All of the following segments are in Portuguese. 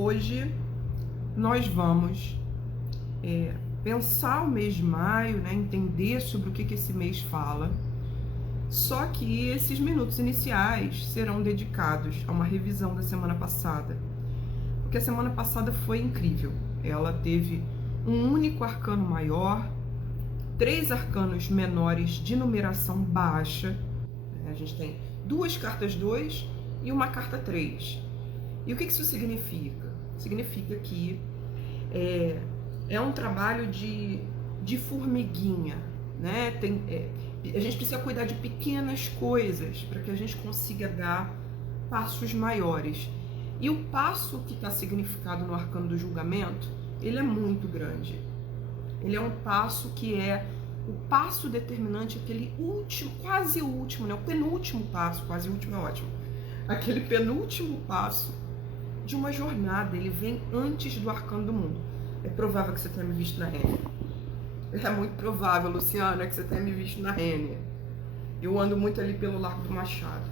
Hoje nós vamos pensar o mês de maio, né, entender sobre o que esse mês fala, só que esses minutos iniciais serão dedicados a uma revisão da semana passada, porque a semana passada foi incrível. Ela teve um único arcano maior, 3 arcanos menores de numeração baixa. A gente tem 2 cartas 2 e uma carta 3. E o que isso significa? Significa que é um trabalho de formiguinha, né? A gente precisa cuidar de pequenas coisas para que a gente consiga dar passos maiores. E o passo que está significado no arcano do julgamento, ele é muito grande. Ele é um passo que é o passo determinante, aquele último, quase o último, né? O penúltimo passo, quase o último é ótimo. Aquele penúltimo passo de uma jornada, ele vem antes do arcano do mundo. É provável que você tenha me visto na Rênia. É muito provável, Luciana, que você tenha me visto na Rênia. Eu ando muito ali pelo Largo do Machado.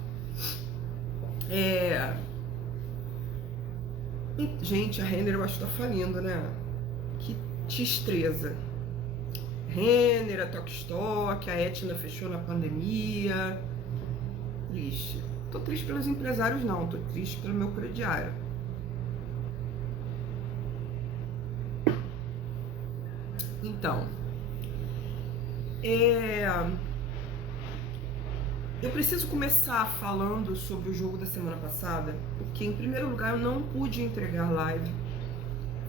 Gente, a Renner eu acho que tá falindo, né? Que destreza. Renner, a Tok, a Etna fechou na pandemia. Triste. Tô triste pelos empresários, não. Tô triste pelo meu crediário. Então, eu preciso começar falando sobre o jogo da semana passada, porque em primeiro lugar eu não pude entregar live.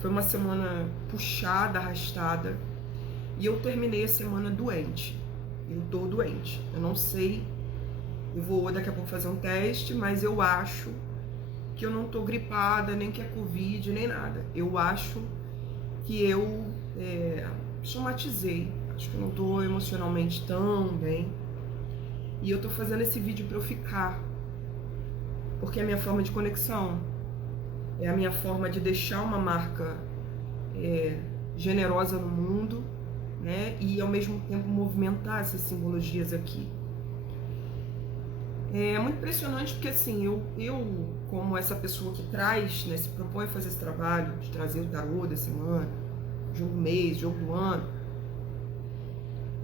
Foi uma semana puxada, arrastada, e eu terminei a semana doente. Eu tô doente. Eu não sei, eu vou daqui a pouco fazer um teste, mas eu acho que eu não tô gripada, nem que é Covid, nem nada. Eu acho que eu somatizei. Acho que eu não tô emocionalmente tão bem. E eu tô fazendo esse vídeo pra eu ficar. Porque é a minha forma de conexão. É a minha forma de deixar uma marca generosa no mundo, né? E ao mesmo tempo movimentar essas simbologias aqui. É muito impressionante porque assim, eu como essa pessoa que traz, né, se propõe a fazer esse trabalho de trazer o tarô da semana, jogo do mês, jogo do ano,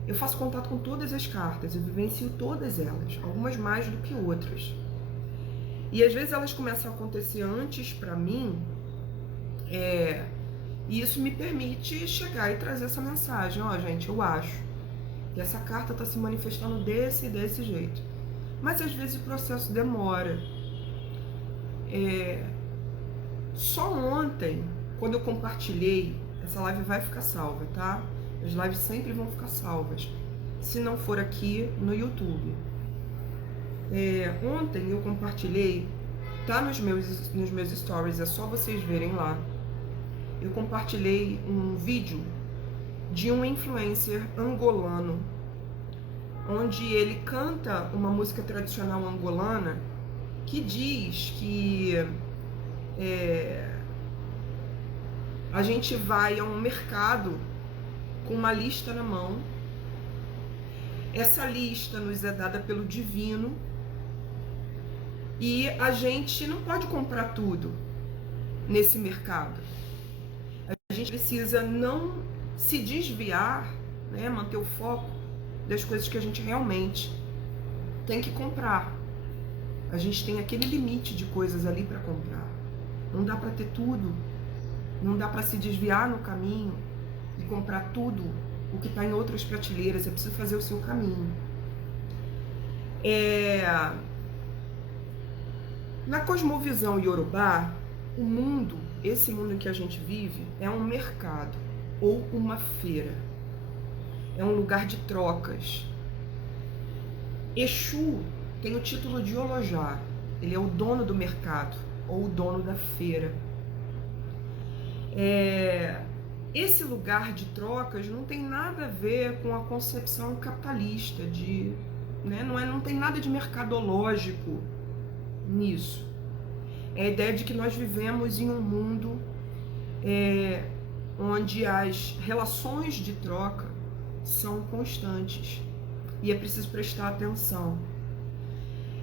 eu faço contato com todas as cartas, eu vivencio todas elas, algumas mais do que outras. E às vezes elas começam a acontecer antes pra mim, e isso me permite chegar e trazer essa mensagem. Ó, gente, eu acho que essa carta tá se manifestando desse jeito. Mas às vezes o processo demora. Só ontem, quando eu compartilhei, essa live vai ficar salva, tá? As lives sempre vão ficar salvas, se não for aqui no YouTube. Ontem eu compartilhei, tá nos meus stories, é só vocês verem lá. Eu compartilhei um vídeo de um influencer angolano, onde ele canta uma música tradicional angolana que diz que a gente vai a um mercado com uma lista na mão. Essa lista nos é dada pelo divino e a gente não pode comprar tudo nesse mercado. A gente precisa não se desviar, né, manter o foco das coisas que a gente realmente tem que comprar. A gente tem aquele limite de coisas ali para comprar. Não dá para ter tudo. Não dá para se desviar no caminho e comprar tudo o que está em outras prateleiras. É preciso fazer o seu caminho. Na cosmovisão iorubá, o mundo, esse mundo em que a gente vive, é um mercado ou uma feira. É um lugar de trocas. Exu tem o título de Olojá. Ele é o dono do mercado ou o dono da feira. Esse lugar de trocas não tem nada a ver com a concepção capitalista não tem nada de mercadológico nisso. É a ideia de que nós vivemos em um mundo onde as relações de troca são constantes e é preciso prestar atenção.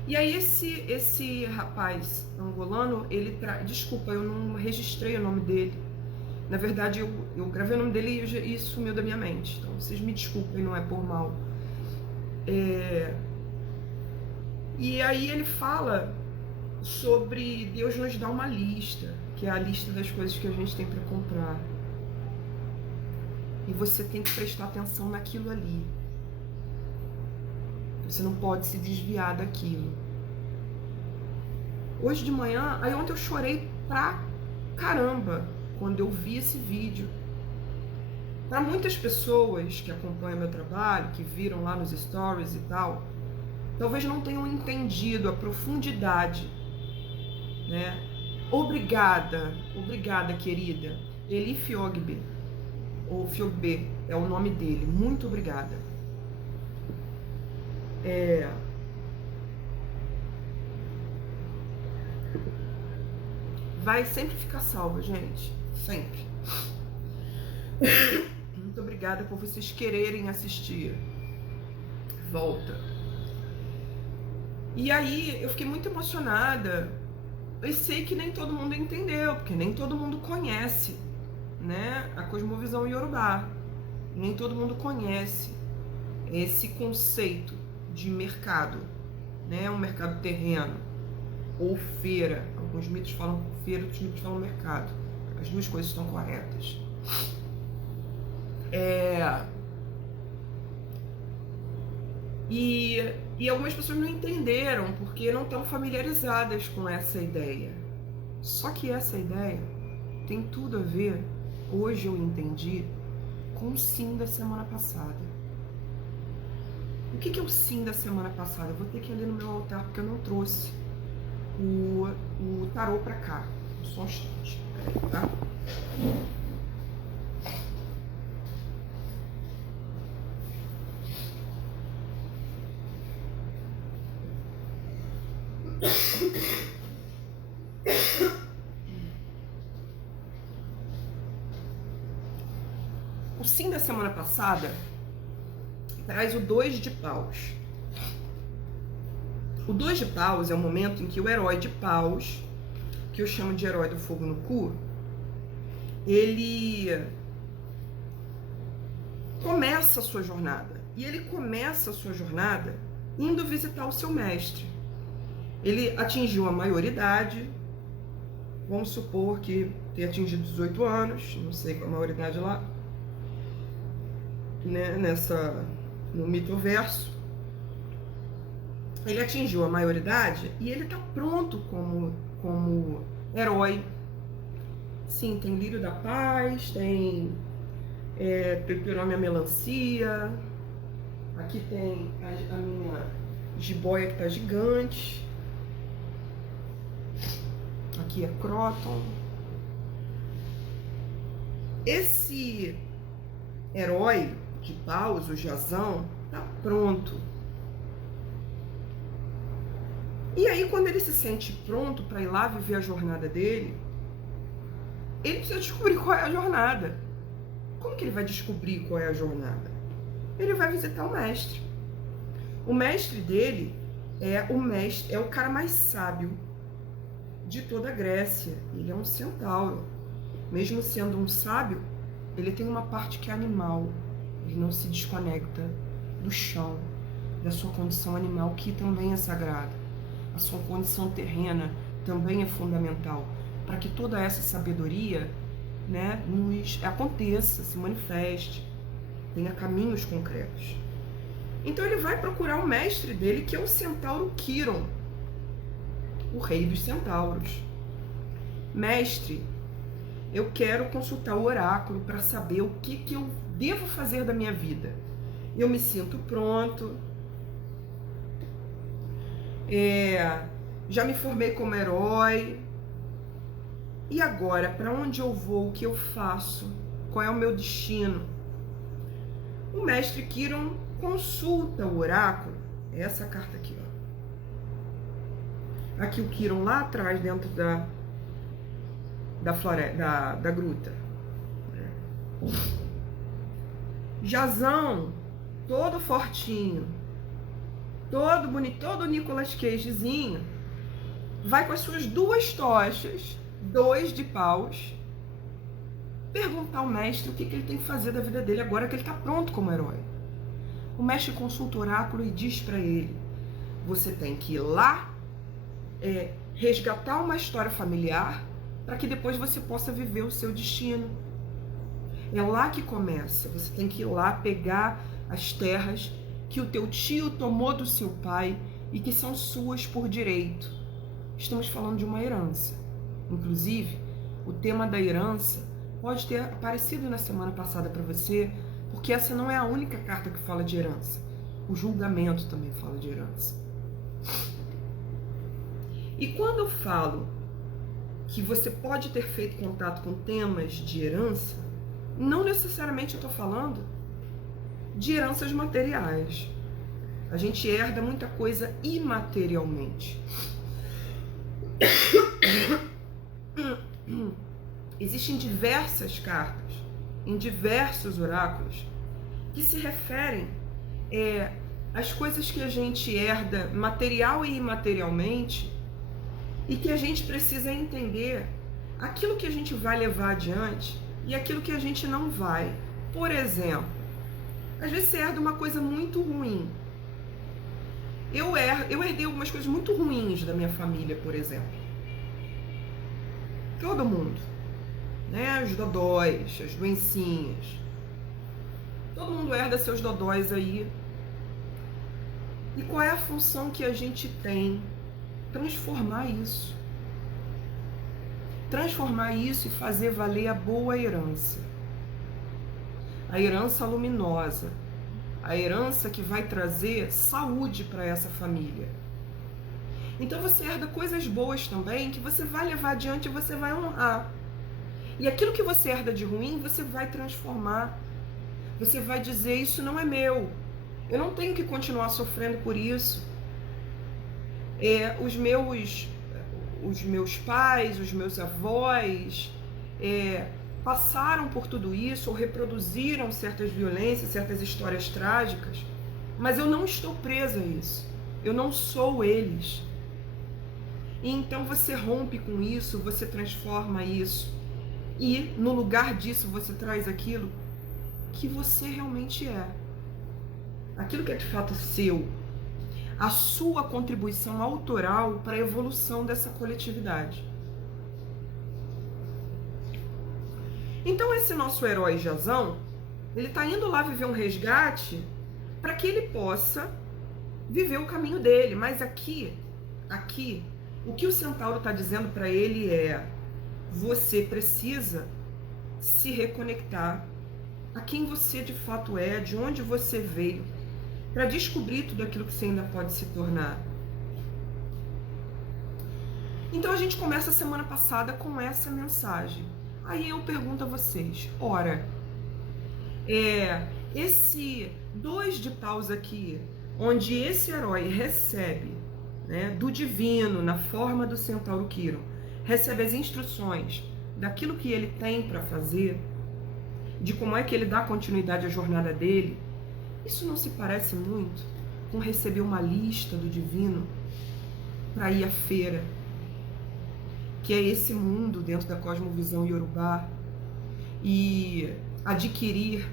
E aí esse rapaz angolano, desculpa, eu não registrei o nome dele. Na verdade, eu gravei o nome dele e sumiu da minha mente. Então, vocês me desculpem, não é por mal. E aí ele fala sobre Deus nos dar uma lista, que é a lista das coisas que a gente tem para comprar. E você tem que prestar atenção naquilo ali. Você não pode se desviar daquilo. Hoje de manhã, aí ontem eu chorei pra caramba quando eu vi esse vídeo. Para muitas pessoas que acompanham meu trabalho, que viram lá nos stories e tal, talvez não tenham entendido a profundidade, né? Obrigada, querida. Eli Fiogbe, ou Fiogbe, é o nome dele. Muito obrigada. Vai sempre ficar salva, gente. Sempre. Muito obrigada por vocês quererem assistir. Volta. E aí eu fiquei muito emocionada. Eu sei que nem todo mundo entendeu, porque nem todo mundo conhece, né, a cosmovisão iorubá. Nem todo mundo conhece esse conceito de mercado, né, um mercado terreno ou feira. Alguns mitos falam feira, outros mitos falam mercado. As duas coisas estão corretas. E algumas pessoas não entenderam porque não estão familiarizadas com essa ideia. Só que essa ideia tem tudo a ver, hoje eu entendi, com o sim da semana passada. O que é o sim da semana passada? Eu vou ter que ir ali no meu altar porque eu não trouxe o tarô pra cá. Só um instante, tá? O sim da semana passada traz o 2 de paus. O 2 de paus é o momento em que o herói de paus, que eu chamo de herói do fogo no cu, ele começa a sua jornada. E ele começa a sua jornada indo visitar o seu mestre. Ele atingiu a maioridade, vamos supor que tenha atingido 18 anos, não sei qual a maioridade lá, né, no mitoverso. Ele atingiu a maioridade e ele está pronto como herói. Sim, tem lírio da paz, tem peperome a melancia, aqui tem a minha jiboia que tá gigante, aqui é Croton. Esse herói de paus, o Jazão, tá pronto. E aí, quando ele se sente pronto para ir lá viver a jornada dele, ele precisa descobrir qual é a jornada. Como que ele vai descobrir qual é a jornada? Ele vai visitar o mestre. O mestre dele é o cara mais sábio de toda a Grécia. Ele é um centauro. Mesmo sendo um sábio, ele tem uma parte que é animal. Ele não se desconecta do chão, da sua condição animal, que também é sagrada. A sua condição terrena também é fundamental para que toda essa sabedoria, né, nos aconteça, se manifeste, tenha caminhos concretos. Então ele vai procurar o mestre dele, que é o centauro Quiron, o rei dos centauros. Mestre, eu quero consultar o oráculo para saber o que eu devo fazer da minha vida. Eu me sinto pronto. Já me formei como herói. E agora, para onde eu vou? O que eu faço? Qual é o meu destino? O mestre Quiron consulta o oráculo. Essa carta aqui, ó. Aqui o Quiron lá atrás, dentro da gruta. Jazão, todo fortinho. todo bonito, todo Nicolas Cagezinho, vai com as suas 2 tochas, 2 de paus, perguntar ao mestre o que ele tem que fazer da vida dele agora que ele está pronto como herói. O mestre consulta o oráculo e diz para ele: você tem que ir lá, resgatar uma história familiar para que depois você possa viver o seu destino. É lá que começa. Você tem que ir lá pegar as terras que o teu tio tomou do seu pai e que são suas por direito. Estamos falando de uma herança. Inclusive, o tema da herança pode ter aparecido na semana passada para você, porque essa não é a única carta que fala de herança. O julgamento também fala de herança. E quando eu falo que você pode ter feito contato com temas de herança, não necessariamente eu estou falando de heranças materiais. A gente herda muita coisa imaterialmente. Existem diversas cartas, em diversos oráculos, que se referem às coisas que a gente herda material e imaterialmente e que a gente precisa entender aquilo que a gente vai levar adiante e aquilo que a gente não vai. Por exemplo, às vezes você herda uma coisa muito ruim. Eu herdei algumas coisas muito ruins da minha família, por exemplo. Todo mundo, né? Os dodóis, as doencinhas. Todo mundo herda seus dodóis aí. E qual é a função que a gente tem? Transformar isso. Transformar isso e fazer valer a boa herança. A herança luminosa. A herança que vai trazer saúde para essa família. Então você herda coisas boas também que você vai levar adiante e você vai honrar. E aquilo que você herda de ruim, você vai transformar. Você vai dizer: isso não é meu. Eu não tenho que continuar sofrendo por isso. Os meus pais, os meus avós passaram por tudo isso ou reproduziram certas violências, certas histórias trágicas, mas eu não estou presa a isso. Eu não sou eles. E então você rompe com isso, você transforma isso. E no lugar disso você traz aquilo que você realmente é. Aquilo que é de fato seu. A sua contribuição autoral para a evolução dessa coletividade. Então esse nosso herói Jazão, ele está indo lá viver um resgate para que ele possa viver o caminho dele. Mas aqui, o que o centauro está dizendo para ele é: você precisa se reconectar a quem você de fato é, de onde você veio, para descobrir tudo aquilo que você ainda pode se tornar. Então a gente começa a semana passada com essa mensagem. Aí eu pergunto a vocês: ora, esse 2 de paus aqui, onde esse herói recebe, né, do divino, na forma do centauro Quiron, recebe as instruções daquilo que ele tem para fazer, de como é que ele dá continuidade à jornada dele, isso não se parece muito com receber uma lista do divino para ir à feira, que é esse mundo dentro da cosmovisão iorubá, e adquirir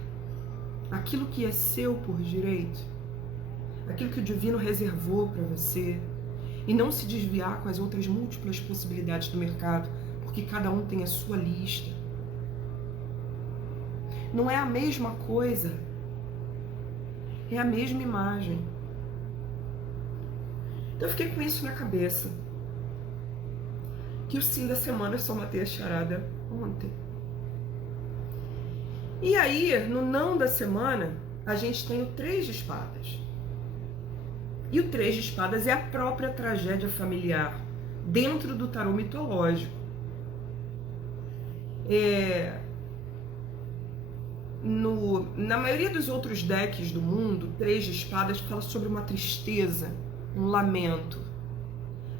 aquilo que é seu por direito, aquilo que o divino reservou para você, e não se desviar com as outras múltiplas possibilidades do mercado, porque cada um tem a sua lista. Não é a mesma coisa, é a mesma imagem. Então eu fiquei com isso na cabeça. Que o sim da semana eu só matei a charada ontem. E aí, no não da semana, a gente tem o 3 de espadas. E o 3 de espadas é a própria tragédia familiar dentro do tarô mitológico. Na maioria dos outros decks do mundo, 3 de espadas fala sobre uma tristeza, um lamento.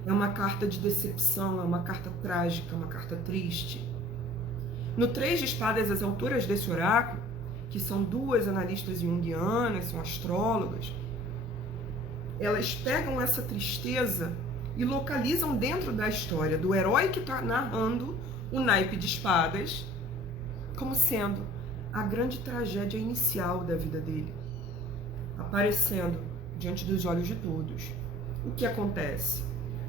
É uma carta de decepção, é uma carta trágica, uma carta triste. No 3 de espadas, as autoras desse oráculo, que são 2 analistas junguianas, são astrólogas, elas pegam essa tristeza e localizam dentro da história do herói que está narrando o naipe de espadas como sendo a grande tragédia inicial da vida dele, aparecendo diante dos olhos de todos. O que acontece?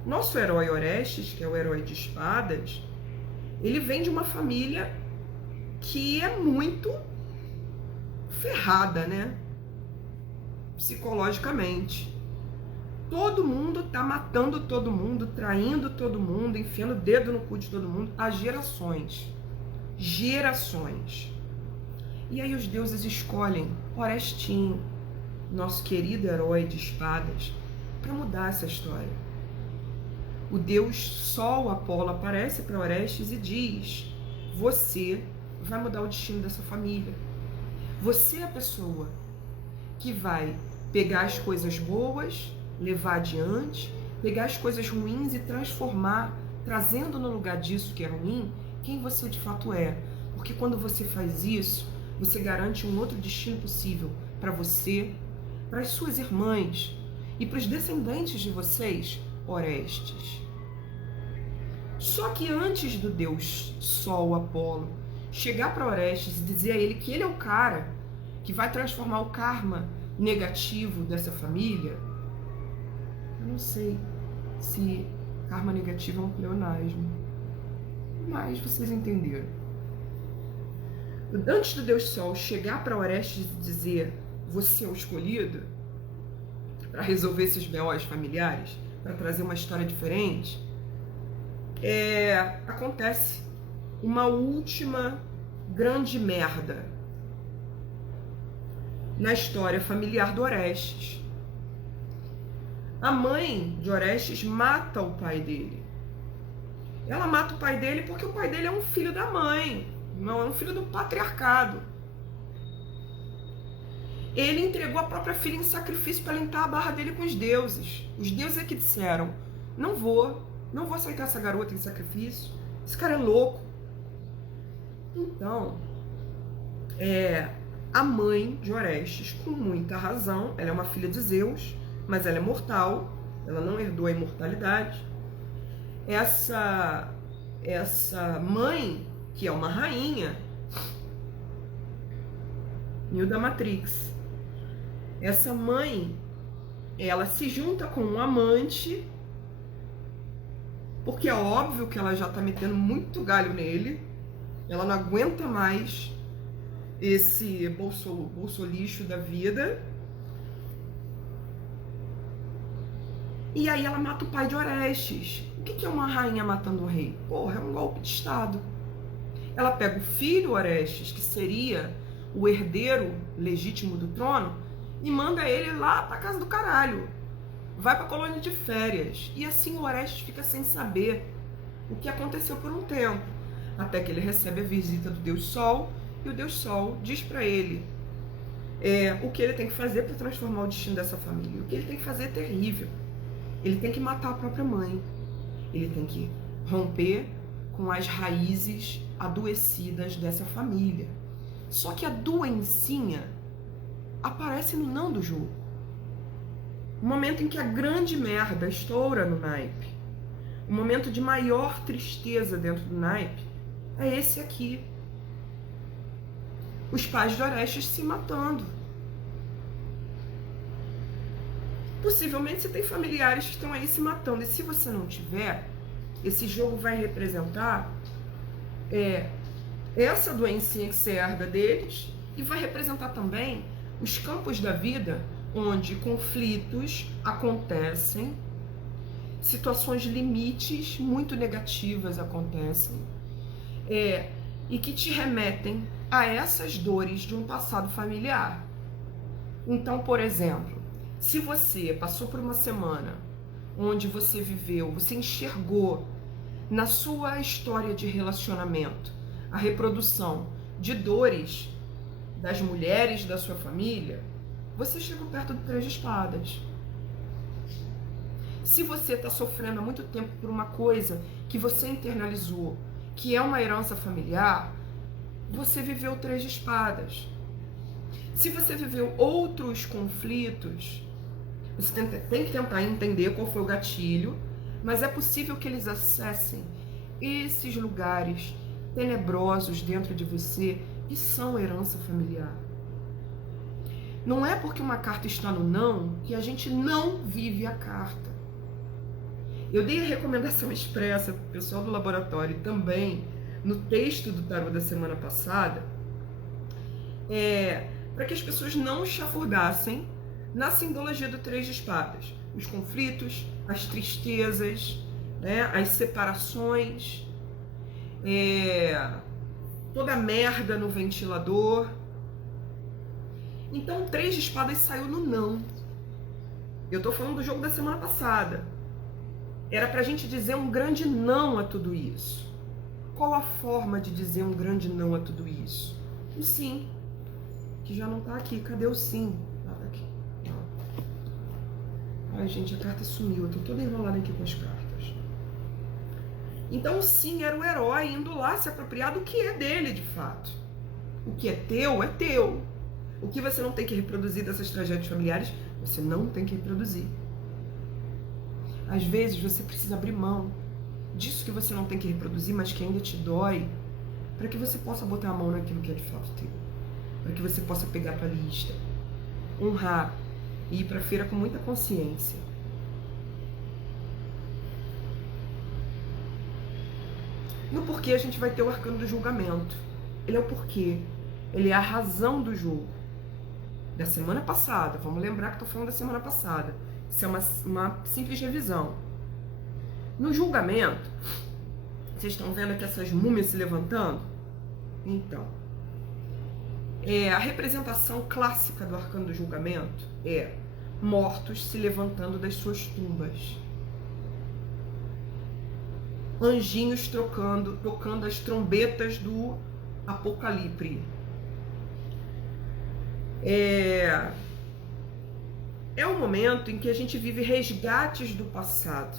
Nosso herói Orestes, que é o herói de espadas, ele vem de uma família que é muito ferrada, né? Psicologicamente. Todo mundo tá matando todo mundo, traindo todo mundo, enfiando o dedo no cu de todo mundo há gerações. Gerações. E aí os deuses escolhem Orestinho, nosso querido herói de espadas, para mudar essa história. O deus Sol, Apolo, aparece para Orestes e diz: você vai mudar o destino dessa família. Você é a pessoa que vai pegar as coisas boas, levar adiante, pegar as coisas ruins e transformar, trazendo no lugar disso que é ruim, quem você de fato é. Porque quando você faz isso, você garante um outro destino possível para você, para as suas irmãs e para os descendentes de vocês, Orestes. Só que antes do deus Sol, Apolo, chegar para Orestes e dizer a ele que ele é o cara que vai transformar o karma negativo dessa família, eu não sei se karma negativo é um pleonasmo, mas vocês entenderam. Antes do deus Sol chegar para Orestes e dizer: você é o escolhido para resolver esses B.O.s familiares, para trazer uma história diferente, acontece uma última grande merda na história familiar do Orestes. A mãe de Orestes mata o pai dele. Ela mata o pai dele porque o pai dele é um filho da mãe, não é um filho do patriarcado. Ele entregou a própria filha em sacrifício para limpar a barra dele com os deuses. Os deuses é que disseram: não vou aceitar essa garota em sacrifício. Esse cara é louco. Então, a mãe de Orestes, com muita razão, ela é uma filha de Zeus, mas ela é mortal, ela não herdou a imortalidade. Essa mãe, que é uma rainha, Nilda Matrix, essa mãe, ela se junta com um amante, porque é óbvio que ela já tá metendo muito galho nele, ela não aguenta mais esse bolso lixo da vida. E aí ela mata o pai de Orestes. O que é uma rainha matando o rei? Porra, é um golpe de estado. Ela pega o filho Orestes, que seria o herdeiro legítimo do trono, e manda ele lá pra casa do caralho. Vai pra colônia de férias. E assim o Orestes fica sem saber o que aconteceu por um tempo, até que ele recebe a visita do deus Sol, e o deus Sol diz pra ele o que ele tem que fazer para transformar o destino dessa família. O que ele tem que fazer é terrível. Ele tem que matar a própria mãe. Ele tem que romper com as raízes adoecidas dessa família. Só que a doencinha aparece no não do jogo. O momento em que a grande merda estoura no naipe, o momento de maior tristeza dentro do naipe, é esse aqui. Os pais de Orestes se matando. Possivelmente você tem familiares que estão aí se matando. E se você não tiver, esse jogo vai representar essa doencinha que você herda deles, e vai representar também os campos da vida onde conflitos acontecem, situações limites muito negativas acontecem, e que te remetem a essas dores de um passado familiar. Então, por exemplo, se você passou por uma semana onde você viveu, você enxergou na sua história de relacionamento a reprodução de dores das mulheres da sua família, você chegou perto do Três de Espadas. Se você está sofrendo há muito tempo por uma coisa que você internalizou, que é uma herança familiar, você viveu o Três de Espadas. Se você viveu outros conflitos, Você tem que tentar entender qual foi o gatilho, mas é possível que eles acessem esses lugares tenebrosos dentro de você que são herança familiar. Não é porque uma carta está no não que a gente não vive a carta. Eu dei a recomendação expressa para o pessoal do laboratório também no texto do tarô da semana passada, para que as pessoas não chafurdassem na simbologia do Três de Espadas. Os conflitos, as tristezas, né, as separações, toda a merda no ventilador. Então o Três de Espadas saiu no não. Eu tô falando do jogo da semana passada. Era pra gente dizer um grande não a tudo isso. Qual a forma de dizer um grande não a tudo isso? O sim, que já não tá aqui. Cadê o sim? Ah, tá aqui. Ai, gente, a carta sumiu. Eu tô toda enrolada aqui com as cartas. Então o sim era o herói indo lá se apropriar do que é dele, de fato. O que é teu, é teu. O que você não tem que reproduzir dessas tragédias familiares, você não tem que reproduzir. Às vezes você precisa abrir mão disso que você não tem que reproduzir, mas que ainda te dói, para que você possa botar a mão naquilo que é de fato teu. Para que você possa pegar a tua lista, honrar e ir para a feira com muita consciência. No porquê a gente vai ter o arcano do julgamento. Ele é o porquê. Ele é a razão do jogo. Da semana passada, vamos lembrar que estou falando da semana passada. Isso é uma simples revisão. No julgamento, vocês estão vendo aqui essas múmias se levantando? Então, a representação clássica do arcano do julgamento é mortos se levantando das suas tumbas. Anjinhos tocando as trombetas do Apocalipse. É o momento em que a gente vive resgates do passado.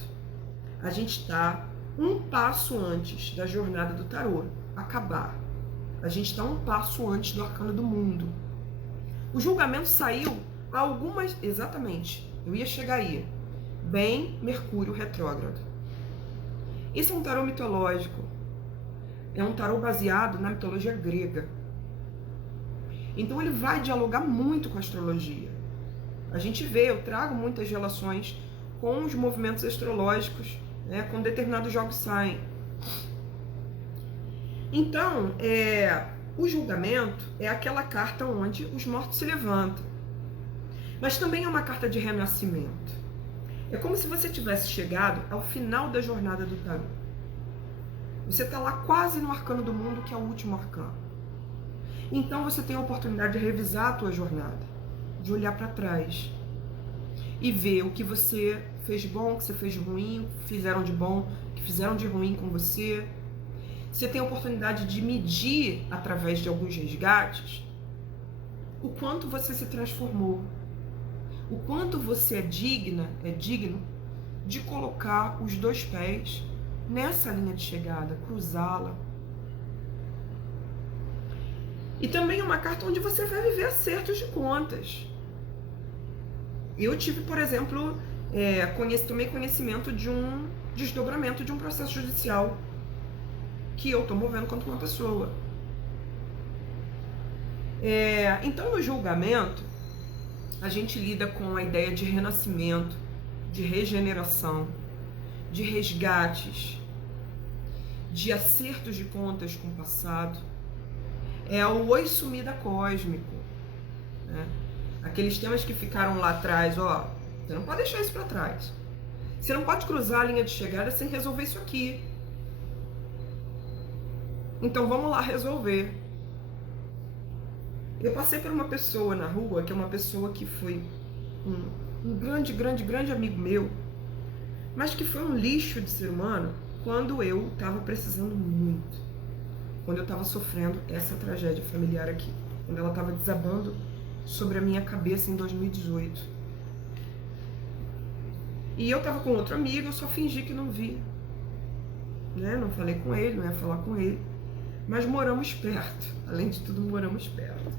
A gente está um passo antes da jornada do tarô acabar. A gente está um passo antes do arcano do mundo. O julgamento saiu há algumas... Exatamente, eu ia chegar aí. Bem, Mercúrio retrógrado. Isso é um tarô mitológico. É um tarô baseado na mitologia grega. Então ele vai dialogar muito com a astrologia. A gente vê, eu trago muitas relações com os movimentos astrológicos, né, quando determinados jogos saem. Então, o julgamento é aquela carta onde os mortos se levantam. Mas também é uma carta de renascimento. É como se você tivesse chegado ao final da jornada do tarô. Você está lá quase no arcano do mundo, que é o último arcano. Então você tem a oportunidade de revisar a tua jornada, de olhar para trás e ver o que você fez de bom, o que você fez de ruim, o que fizeram de bom, o que fizeram de ruim com você. Você tem a oportunidade de medir, através de alguns resgates, o quanto você se transformou, o quanto você é digno de colocar os dois pés nessa linha de chegada, cruzá-la. E também é uma carta onde você vai viver acertos de contas. Eu tive, por exemplo, tomei conhecimento de um desdobramento de um processo judicial que eu estou movendo contra uma pessoa. Então, no julgamento, a gente lida com a ideia de renascimento, de regeneração, de resgates, de acertos de contas com o passado. É o oi sumida cósmico, né? Aqueles temas que ficaram lá atrás, você não pode deixar isso para trás. Você não pode cruzar a linha de chegada sem resolver isso aqui. Então vamos lá resolver. Eu passei por uma pessoa na rua, que é uma pessoa que foi um grande amigo meu, mas que foi um lixo de ser humano quando eu estava precisando muito. Quando eu estava sofrendo essa tragédia familiar aqui, quando ela estava desabando sobre a minha cabeça em 2018. E eu estava com outro amigo, eu só fingi que não vi, né? Não falei com ele, não ia falar com ele, mas moramos perto, além de tudo moramos perto.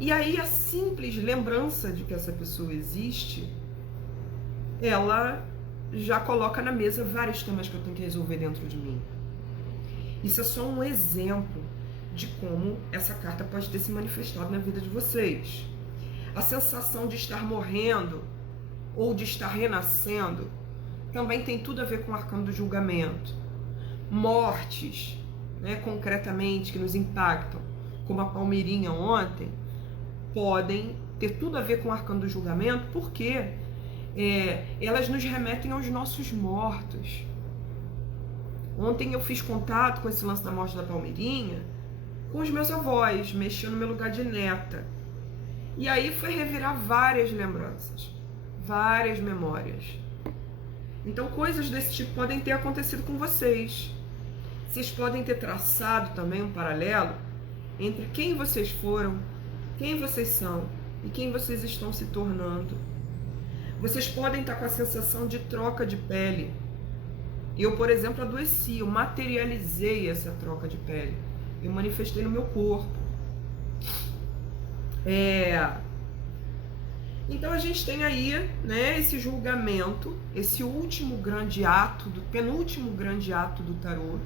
E aí a simples lembrança de que essa pessoa existe, ela já coloca na mesa vários temas que eu tenho que resolver dentro de mim. Isso é só um exemplo de como essa carta pode ter se manifestado na vida de vocês. A sensação de estar morrendo ou de estar renascendo também tem tudo a ver com o arcano do julgamento. Mortes, né, concretamente, que nos impactam, como a Palmeirinha ontem, podem ter tudo a ver com o arcano do julgamento, porque elas nos remetem aos nossos mortos. Ontem eu fiz contato com esse lance da morte da Palmeirinha com os meus avós, mexendo no meu lugar de neta. E aí foi revirar várias lembranças, várias memórias. Então coisas desse tipo podem ter acontecido com vocês. Vocês podem ter traçado também um paralelo entre quem vocês foram, quem vocês são e quem vocês estão se tornando. Vocês podem estar com a sensação de troca de pele. Eu, por exemplo, adoeci, eu materializei essa troca de pele. Eu manifestei no meu corpo. Então a gente tem aí, né, esse julgamento, esse último grande ato, penúltimo grande ato do tarô,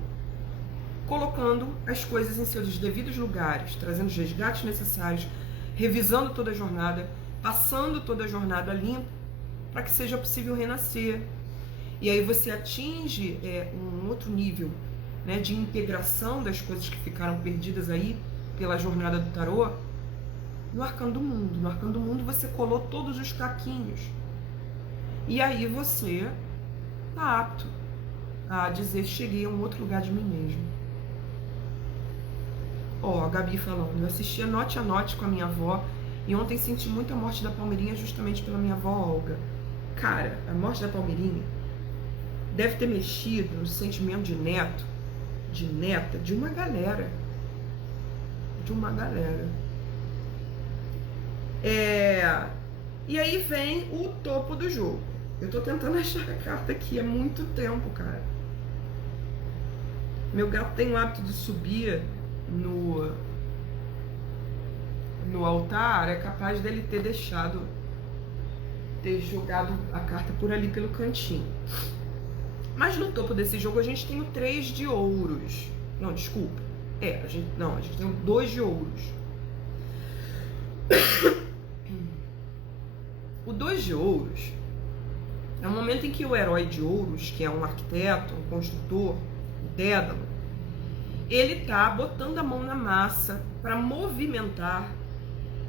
colocando as coisas em seus devidos lugares, trazendo os resgates necessários, revisando toda a jornada, passando toda a jornada limpa, para que seja possível renascer. E aí você atinge um outro nível, né, de integração das coisas que ficaram perdidas aí pela jornada do tarô, no arcano do mundo. No arcano do mundo você colou todos os caquinhos. E aí você está apto a dizer: cheguei a um outro lugar de mim mesmo. A Gabi falando: eu assisti a Note com a minha avó e ontem senti muito a morte da Palmeirinha justamente pela minha avó Olga. Cara, a morte da Palmeirinha deve ter mexido no sentimento de neto, de neta, de uma galera. De uma galera. E aí vem o topo do jogo. Eu tô tentando achar a carta aqui há muito tempo, cara. Meu gato tem o hábito de subir no altar, é capaz dele ter jogado a carta por ali pelo cantinho. Mas no topo desse jogo a gente tem o 3 de ouros. Não, desculpa. A gente tem o 2 de ouros. O 2 de ouros é o momento em que o herói de ouros, que é um arquiteto, um construtor, o Dédalo, ele tá botando a mão na massa para movimentar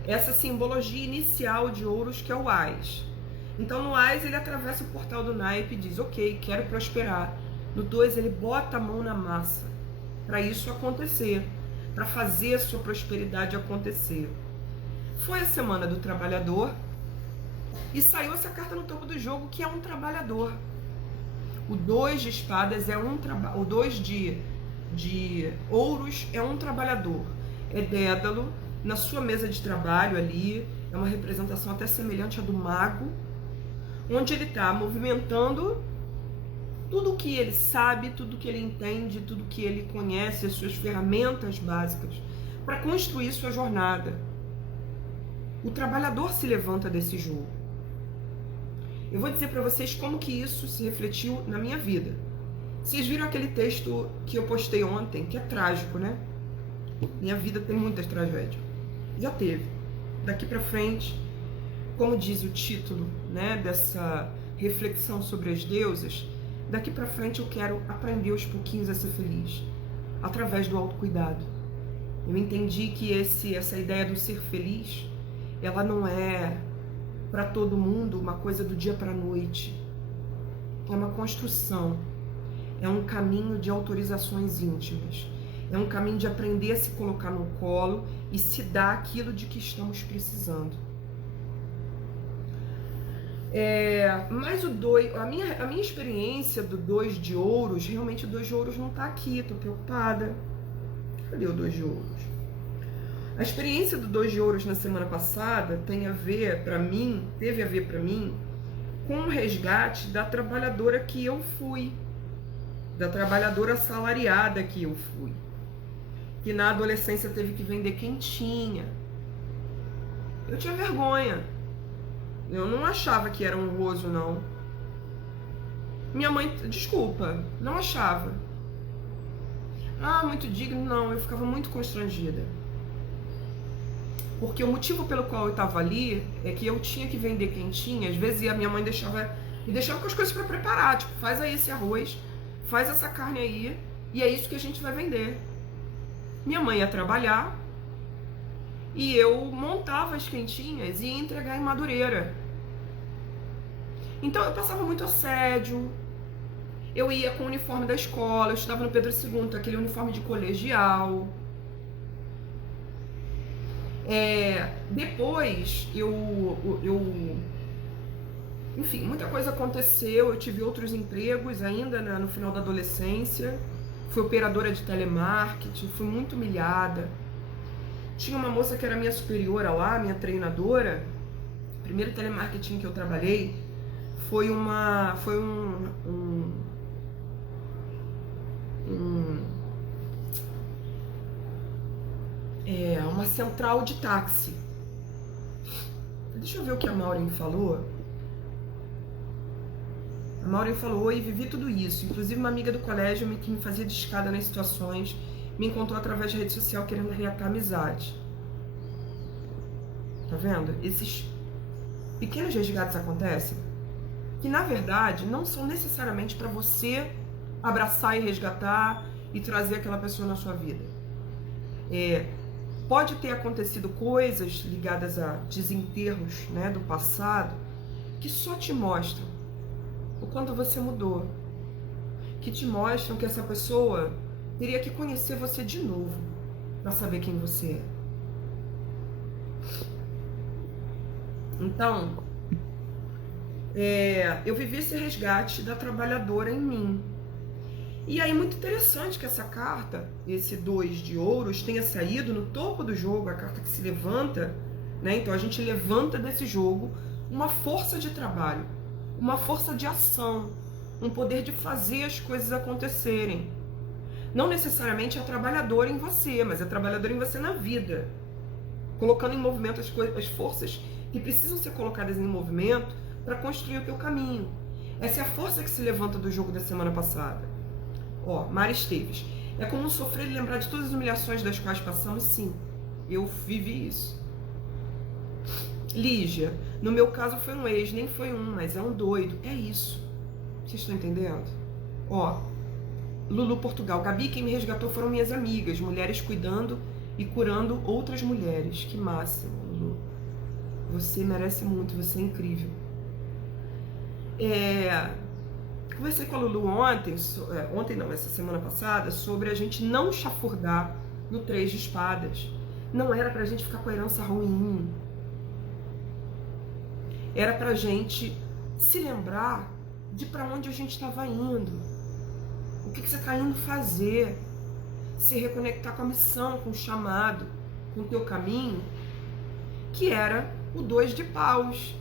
essa simbologia inicial de ouros, que é o Ás. Então no Ás ele atravessa o portal do naipe e diz: ok, quero prosperar. No 2 ele bota a mão na massa para isso acontecer, para fazer a sua prosperidade acontecer. Foi a semana do trabalhador e saiu essa carta no topo do jogo, que é um trabalhador. O 2 de espadas é o 2 de ouros é um trabalhador. É Dédalo na sua mesa de trabalho ali, é uma representação até semelhante à do mago, onde ele está movimentando tudo o que ele sabe, tudo o que ele entende, tudo o que ele conhece, as suas ferramentas básicas, para construir sua jornada. O trabalhador se levanta desse jogo. Eu vou dizer para vocês como que isso se refletiu na minha vida. Vocês viram aquele texto que eu postei ontem, que é trágico, né? Minha vida tem muitas tragédias. Já teve. Daqui para frente, como diz o título, né, dessa reflexão sobre as deusas, daqui para frente eu quero aprender aos pouquinhos a ser feliz, através do autocuidado. Eu entendi que essa ideia do ser feliz, ela não é para todo mundo uma coisa do dia para a noite. É uma construção. É um caminho de autorizações íntimas. É um caminho de aprender a se colocar no colo e se dar aquilo de que estamos precisando. Mas a minha experiência do 2 de ouros, realmente o 2 de ouros não está aqui, estou preocupada. Cadê o 2 de ouros? A experiência do 2 de ouros na semana passada teve a ver para mim com o resgate da trabalhadora que eu fui, da trabalhadora assalariada que eu fui, que na adolescência teve que vender quentinha, Eu tinha vergonha. Eu não achava que era honroso, não. Minha mãe, desculpa, não achava. Ah, muito digno, não. Eu ficava muito constrangida. Porque o motivo pelo qual eu estava ali é que eu tinha que vender quentinha. Às vezes a minha mãe me deixava com as coisas para preparar. Tipo, faz aí esse arroz, faz essa carne aí, e é isso que a gente vai vender. Minha mãe ia trabalhar e eu montava as quentinhas e ia entregar em Madureira. Então eu passava muito assédio. Eu ia com o uniforme da escola, eu estudava no Pedro II, aquele uniforme de colegial. Depois enfim, muita coisa aconteceu. Eu tive outros empregos ainda no final da adolescência. Fui operadora de telemarketing, fui muito humilhada. Tinha uma moça que era minha superiora lá, minha treinadora. O primeiro telemarketing que eu trabalhei foi uma central de táxi. Deixa eu ver o que a Maureen falou. A Maureen falou: oi, vivi tudo isso. Inclusive uma amiga do colégio que me fazia de escada nas situações me encontrou através da rede social querendo reatar amizade. Tá vendo? Esses pequenos resgates acontecem que na verdade não são necessariamente para você abraçar e resgatar e trazer aquela pessoa na sua vida. Pode ter acontecido coisas ligadas a desenterros, né, do passado que só te mostram o quanto você mudou, que te mostram que essa pessoa teria que conhecer você de novo para saber quem você é. Então, eu vivi esse resgate da trabalhadora em mim. E aí, muito interessante que essa carta, esse 2 de ouros, tenha saído no topo do jogo, a carta que se levanta, né? Então a gente levanta desse jogo uma força de trabalho, uma força de ação, um poder de fazer as coisas acontecerem. Não necessariamente é trabalhadora em você, mas é trabalhadora em você na vida, colocando em movimento as forças que precisam ser colocadas em movimento para construir o teu caminho. Essa é a força que se levanta do jogo da semana passada. Mari Esteves. É comum sofrer e lembrar de todas as humilhações das quais passamos? Sim, eu vivi isso. Lígia, no meu caso foi um ex, nem foi um, mas é um doido. É isso. Vocês estão entendendo? Lulu Portugal. Gabi, quem me resgatou foram minhas amigas, mulheres cuidando e curando outras mulheres. Que máximo, Lulu. Você merece muito, você é incrível. Conversei com a Lulu essa semana passada, sobre a gente não chafurdar no 3 de espadas. Não era pra gente ficar com a herança ruim. Era pra gente se lembrar de pra onde a gente estava indo. O que você está indo fazer. Se reconectar com a missão, com o chamado, com o teu caminho, que era o 2 de paus.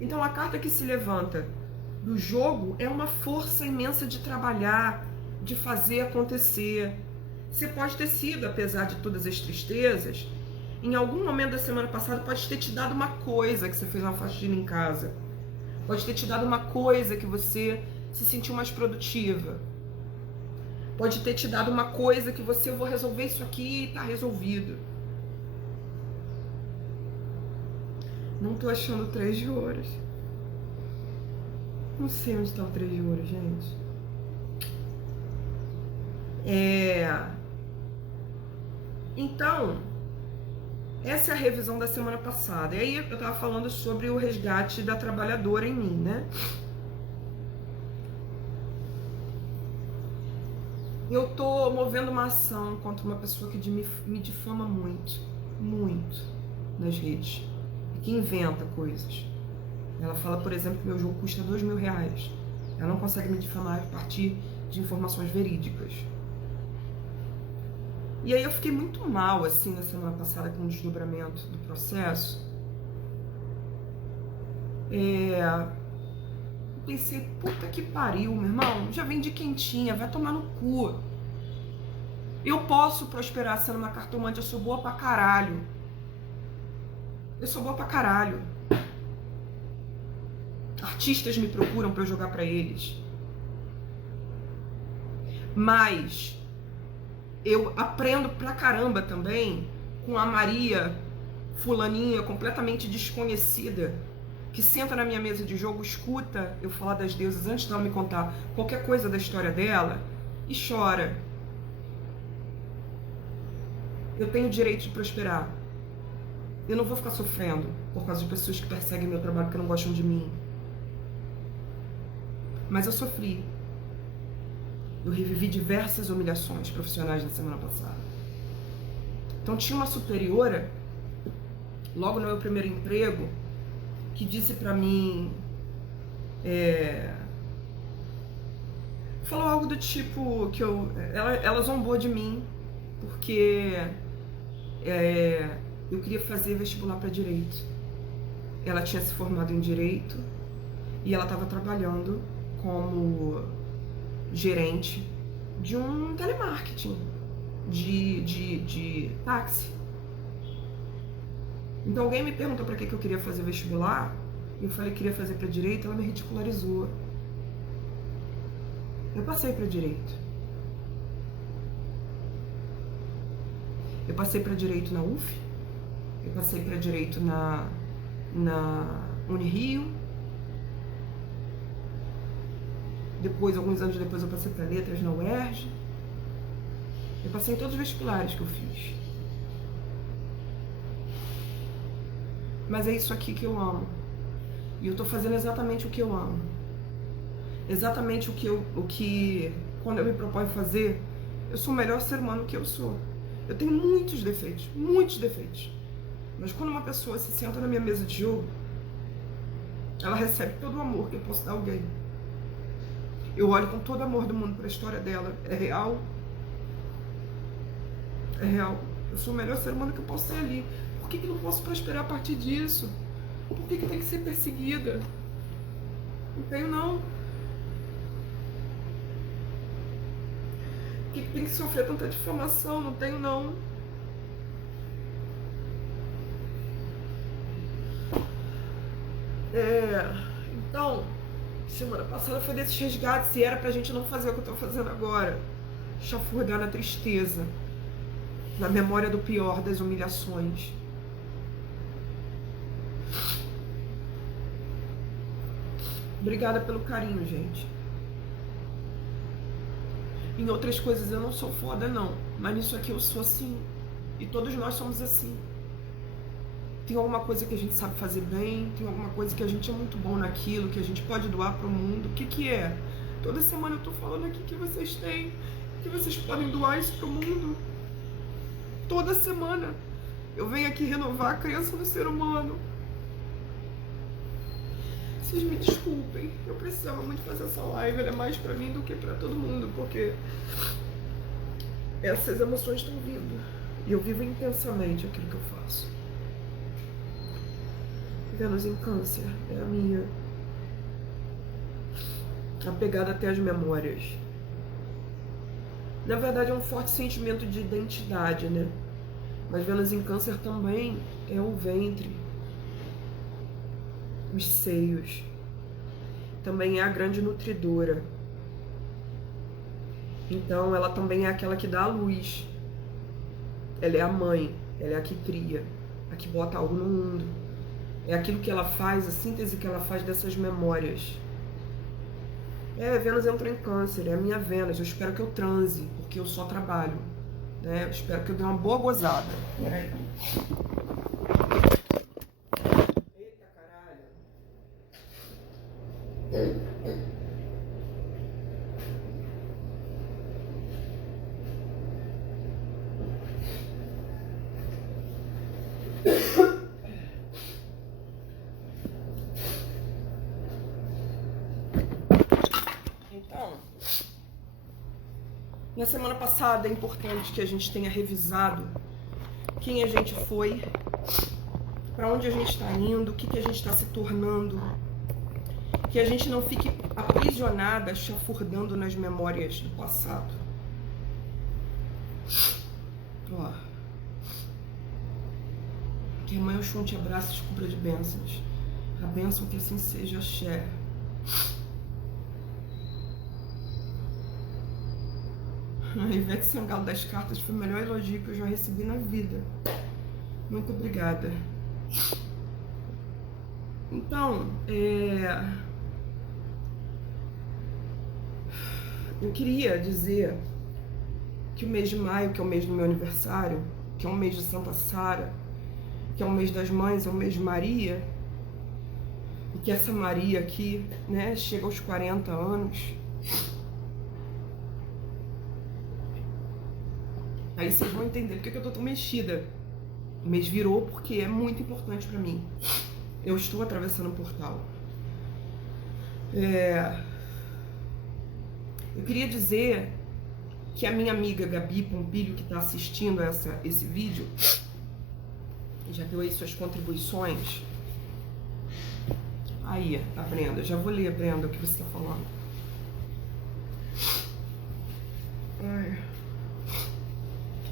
Então a carta que se levanta do jogo é uma força imensa de trabalhar, de fazer acontecer. Você pode ter sido, apesar de todas as tristezas, em algum momento da semana passada pode ter te dado uma coisa, que você fez uma faxina em casa. Pode ter te dado uma coisa que você se sentiu mais produtiva. Pode ter te dado uma coisa que eu vou resolver isso aqui e tá resolvido. Não tô achando o 3 de ouros. Não sei onde está o 3 de ouro, gente. Então, essa é a revisão da semana passada. E aí eu tava falando sobre o resgate da trabalhadora em mim, né? Eu tô movendo uma ação contra uma pessoa que me difama muito, muito nas redes. E que inventa coisas. Ela fala, por exemplo, que meu jogo custa R$2.000. Ela não consegue me difamar a partir de informações verídicas. E aí eu fiquei muito mal, assim, na semana passada com o desdobramento do processo. Pensei, puta que pariu, meu irmão. Já vendi quentinha, vai tomar no cu. Eu posso prosperar sendo uma cartomante, eu sou boa pra caralho. Eu sou boa pra caralho. Artistas me procuram pra eu jogar pra eles. Mas eu aprendo pra caramba também com a Maria fulaninha, completamente desconhecida, que senta na minha mesa de jogo, escuta eu falar das deusas antes dela me contar qualquer coisa da história dela e chora. Eu tenho o direito de prosperar. Eu não vou ficar sofrendo por causa de pessoas que perseguem meu trabalho porque não gostam de mim. Mas eu sofri. Eu revivi diversas humilhações profissionais na semana passada. Então tinha uma superiora, logo no meu primeiro emprego, que disse pra mim, falou algo do tipo que ela zombou de mim porque eu queria fazer vestibular para direito. Ela tinha se formado em direito e ela estava trabalhando como gerente de um telemarketing de táxi. Então alguém me perguntou para que eu queria fazer vestibular, e eu falei que queria fazer para direito, ela me ridicularizou. Eu passei para direito. Eu passei para direito na UF, eu passei para direito na Unirio. Depois, alguns anos depois, eu passei para letras na UERJ. Eu passei em todos os vestibulares que eu fiz. Mas é isso aqui que eu amo. E eu tô fazendo exatamente o que eu amo. Exatamente o que quando eu me proponho fazer, eu sou o melhor ser humano que eu sou. Eu tenho muitos defeitos, muitos defeitos. Mas quando uma pessoa se senta na minha mesa de jogo, ela recebe todo o amor que eu posso dar a alguém. Eu olho com todo o amor do mundo para a história dela. É real. É real. Eu sou o melhor ser humano que eu posso ser ali. Por que não posso prosperar a partir disso? Por que tem que ser perseguida? Não tenho, não. Por que tem que sofrer tanta difamação? Não tenho, não. Então, semana passada foi desses resgates e era pra gente não fazer o que eu tô fazendo agora. Chafurdar na tristeza, na memória do pior das humilhações. Obrigada pelo carinho, gente. Em outras coisas eu não sou foda, não. Mas nisso aqui eu sou assim. E todos nós somos assim. Tem alguma coisa que a gente sabe fazer bem, tem alguma coisa que a gente é muito bom naquilo, que a gente pode doar pro mundo. O que que é? Toda semana eu tô falando aqui que vocês têm, que vocês podem doar isso pro mundo. Toda semana eu venho aqui renovar a crença no ser humano. Vocês me desculpem, eu precisava muito fazer essa live, ela é mais pra mim do que pra todo mundo, porque essas emoções estão vindo e eu vivo intensamente aquilo que eu faço. Vênus em Câncer é a minha apegada até as memórias. Na verdade é um forte sentimento de identidade, né? Mas Vênus em Câncer também é o ventre, os seios. Também é a grande nutridora. Então ela também é aquela que dá a luz. Ela é a mãe, ela é a que cria, a que bota algo no mundo. É aquilo que ela faz, a síntese que ela faz dessas memórias. Vênus entrou em Câncer, é a minha Vênus. Eu espero que eu transe, porque eu só trabalho, né? Eu espero que eu dê uma boa gozada. Peraí. Eita caralho. Então, na semana passada é importante que a gente tenha revisado quem a gente foi, para onde a gente está indo, o que a gente está se tornando, que a gente não fique aprisionada, chafurdando nas memórias do passado. Ó. Que a Mãe Oxum te abrace e te cubra de bênçãos. A bênção que assim seja, axé. A Ivete Sangalo das cartas foi o melhor elogio que eu já recebi na vida. Muito obrigada. Então, eu queria dizer que o mês de maio, que é o mês do meu aniversário, que é o mês de Santa Sara, que é o mês das mães, é o mês de Maria, e que essa Maria aqui, né, chega aos 40 anos. Aí vocês vão entender porque que eu tô tão mexida. O mês virou porque é muito importante pra mim. Eu estou atravessando um portal. Eu queria dizer que a minha amiga Gabi Pompilho, que está assistindo esse vídeo, já deu aí suas contribuições. Aí, a Brenda. Já vou ler, Brenda, o que você está falando. Ai.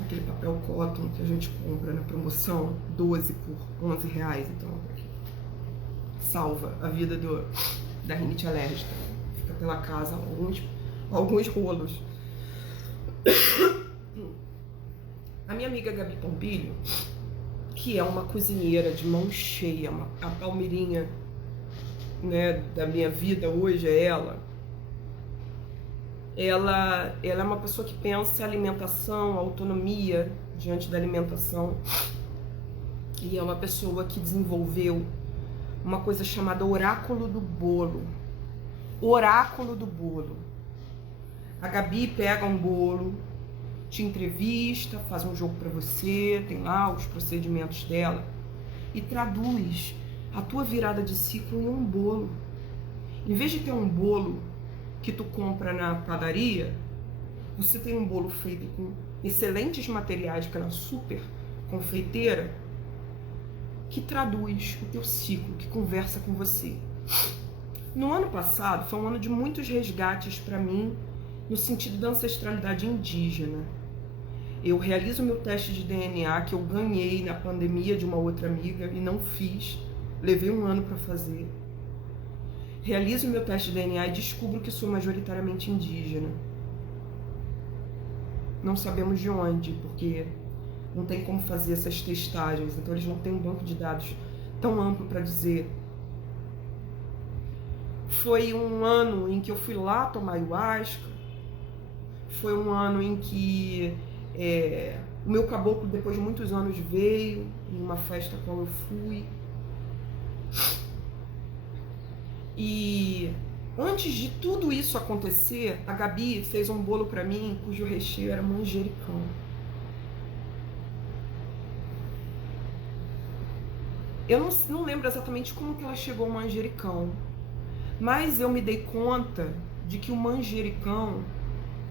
Aquele papel cotton que a gente compra na promoção, 12 por 11 reais. Então, aqui. Salva a vida da rinite alérgica. Fica pela casa alguns rolos. A minha amiga Gabi Pompilho, que é uma cozinheira de mão cheia, a palmeirinha, né, da minha vida hoje é ela é uma pessoa que pensa alimentação, autonomia diante da alimentação, e é uma pessoa que desenvolveu uma coisa chamada oráculo do bolo. Oráculo do bolo. A Gabi pega um bolo, te entrevista, faz um jogo para você, tem lá os procedimentos dela e traduz a tua virada de ciclo em um bolo. Em vez de ter um bolo que tu compra na padaria, você tem um bolo feito com excelentes materiais pela super confeiteira, que traduz o teu ciclo, que conversa com você. No ano passado foi um ano de muitos resgates para mim, no sentido da ancestralidade indígena. Eu realizo meu teste de DNA que eu ganhei na pandemia de uma outra amiga e não fiz, levei um ano para fazer. Realizo meu teste de DNA e descubro que sou majoritariamente indígena. Não sabemos de onde, porque não tem como fazer essas testagens, então eles não têm um banco de dados tão amplo para dizer. Foi um ano em que eu fui lá tomar ayahuasca, foi um ano em que o meu caboclo, depois de muitos anos, veio em uma festa a qual eu fui. E antes de tudo isso acontecer, a Gabi fez um bolo para mim cujo recheio era manjericão. Eu não lembro exatamente como que ela chegou ao manjericão, mas eu me dei conta de que o manjericão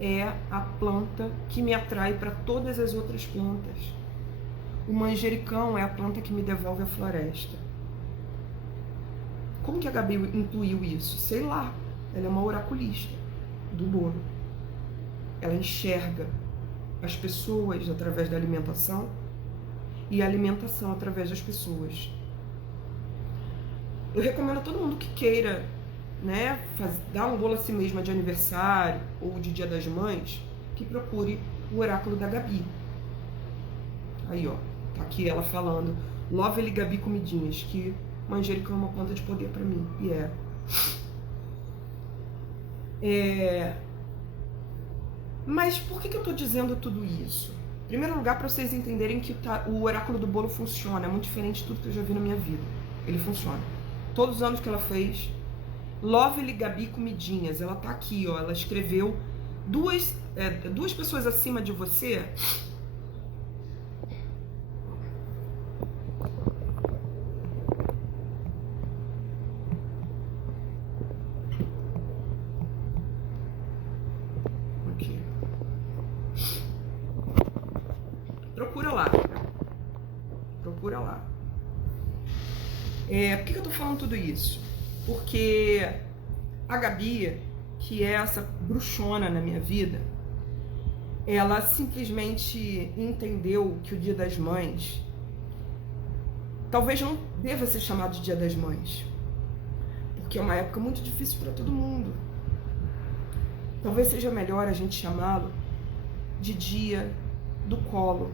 é a planta que me atrai para todas as outras plantas. O manjericão é a planta que me devolve a floresta. Como que a Gabi intuiu isso? Sei lá. Ela é uma oraculista do bolo. Ela enxerga as pessoas através da alimentação e a alimentação através das pessoas. Eu recomendo a todo mundo que queira, né, dar um bolo a si mesma de aniversário ou de Dia das Mães, que procure o oráculo da Gabi. Aí, ó, tá aqui ela falando, Lovely Gabi Comidinhas, que manjericão é uma planta de poder pra mim, e Mas por que eu tô dizendo tudo isso? Em primeiro lugar, para vocês entenderem que o oráculo do bolo funciona, é muito diferente de tudo que eu já vi na minha vida. Ele funciona. Todos os anos que ela fez, Lovely Gabi Comidinhas, ela tá aqui, ó, ela escreveu duas pessoas acima de você. Aqui. Procura lá. Procura lá. Por que eu tô falando tudo isso? Porque a Gabi, que é essa bruxona na minha vida, ela simplesmente entendeu que o Dia das Mães Talvez não deva ser chamado de Dia das Mães, porque é uma época muito difícil para todo mundo. Talvez seja melhor a gente chamá-lo de Dia do Colo.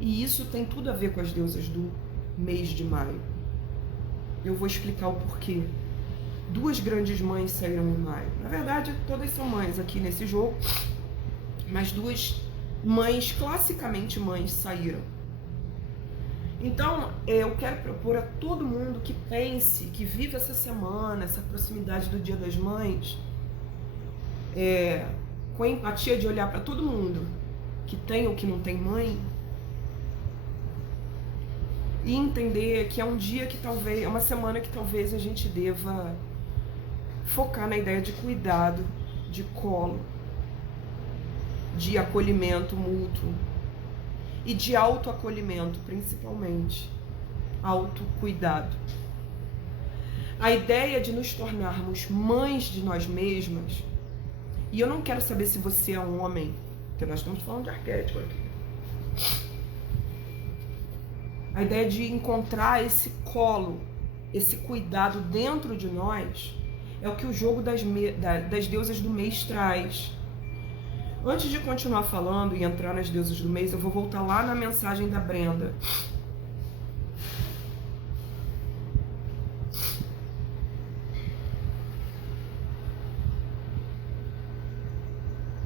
E isso tem tudo a ver com as deusas do mês de maio. Eu vou explicar o porquê. 2 grandes mães saíram em maio. Na verdade, todas são mães aqui nesse jogo, mas 2 mães, classicamente mães, saíram. Então, eu quero propor a todo mundo que pense, que vive essa semana, essa proximidade do Dia das Mães, com a empatia de olhar para todo mundo que tem ou que não tem mãe, e entender que é um dia que talvez, é uma semana que talvez a gente deva focar na ideia de cuidado, de colo, de acolhimento mútuo e de autoacolhimento, principalmente, autocuidado. A ideia de nos tornarmos mães de nós mesmas, e eu não quero saber se você é um homem, porque nós estamos falando de arquétipo aqui. A ideia de encontrar esse colo, esse cuidado dentro de nós, é o que o jogo das deusas do mês traz. Antes de continuar falando e entrar nas deusas do mês, eu vou voltar lá na mensagem da Brenda.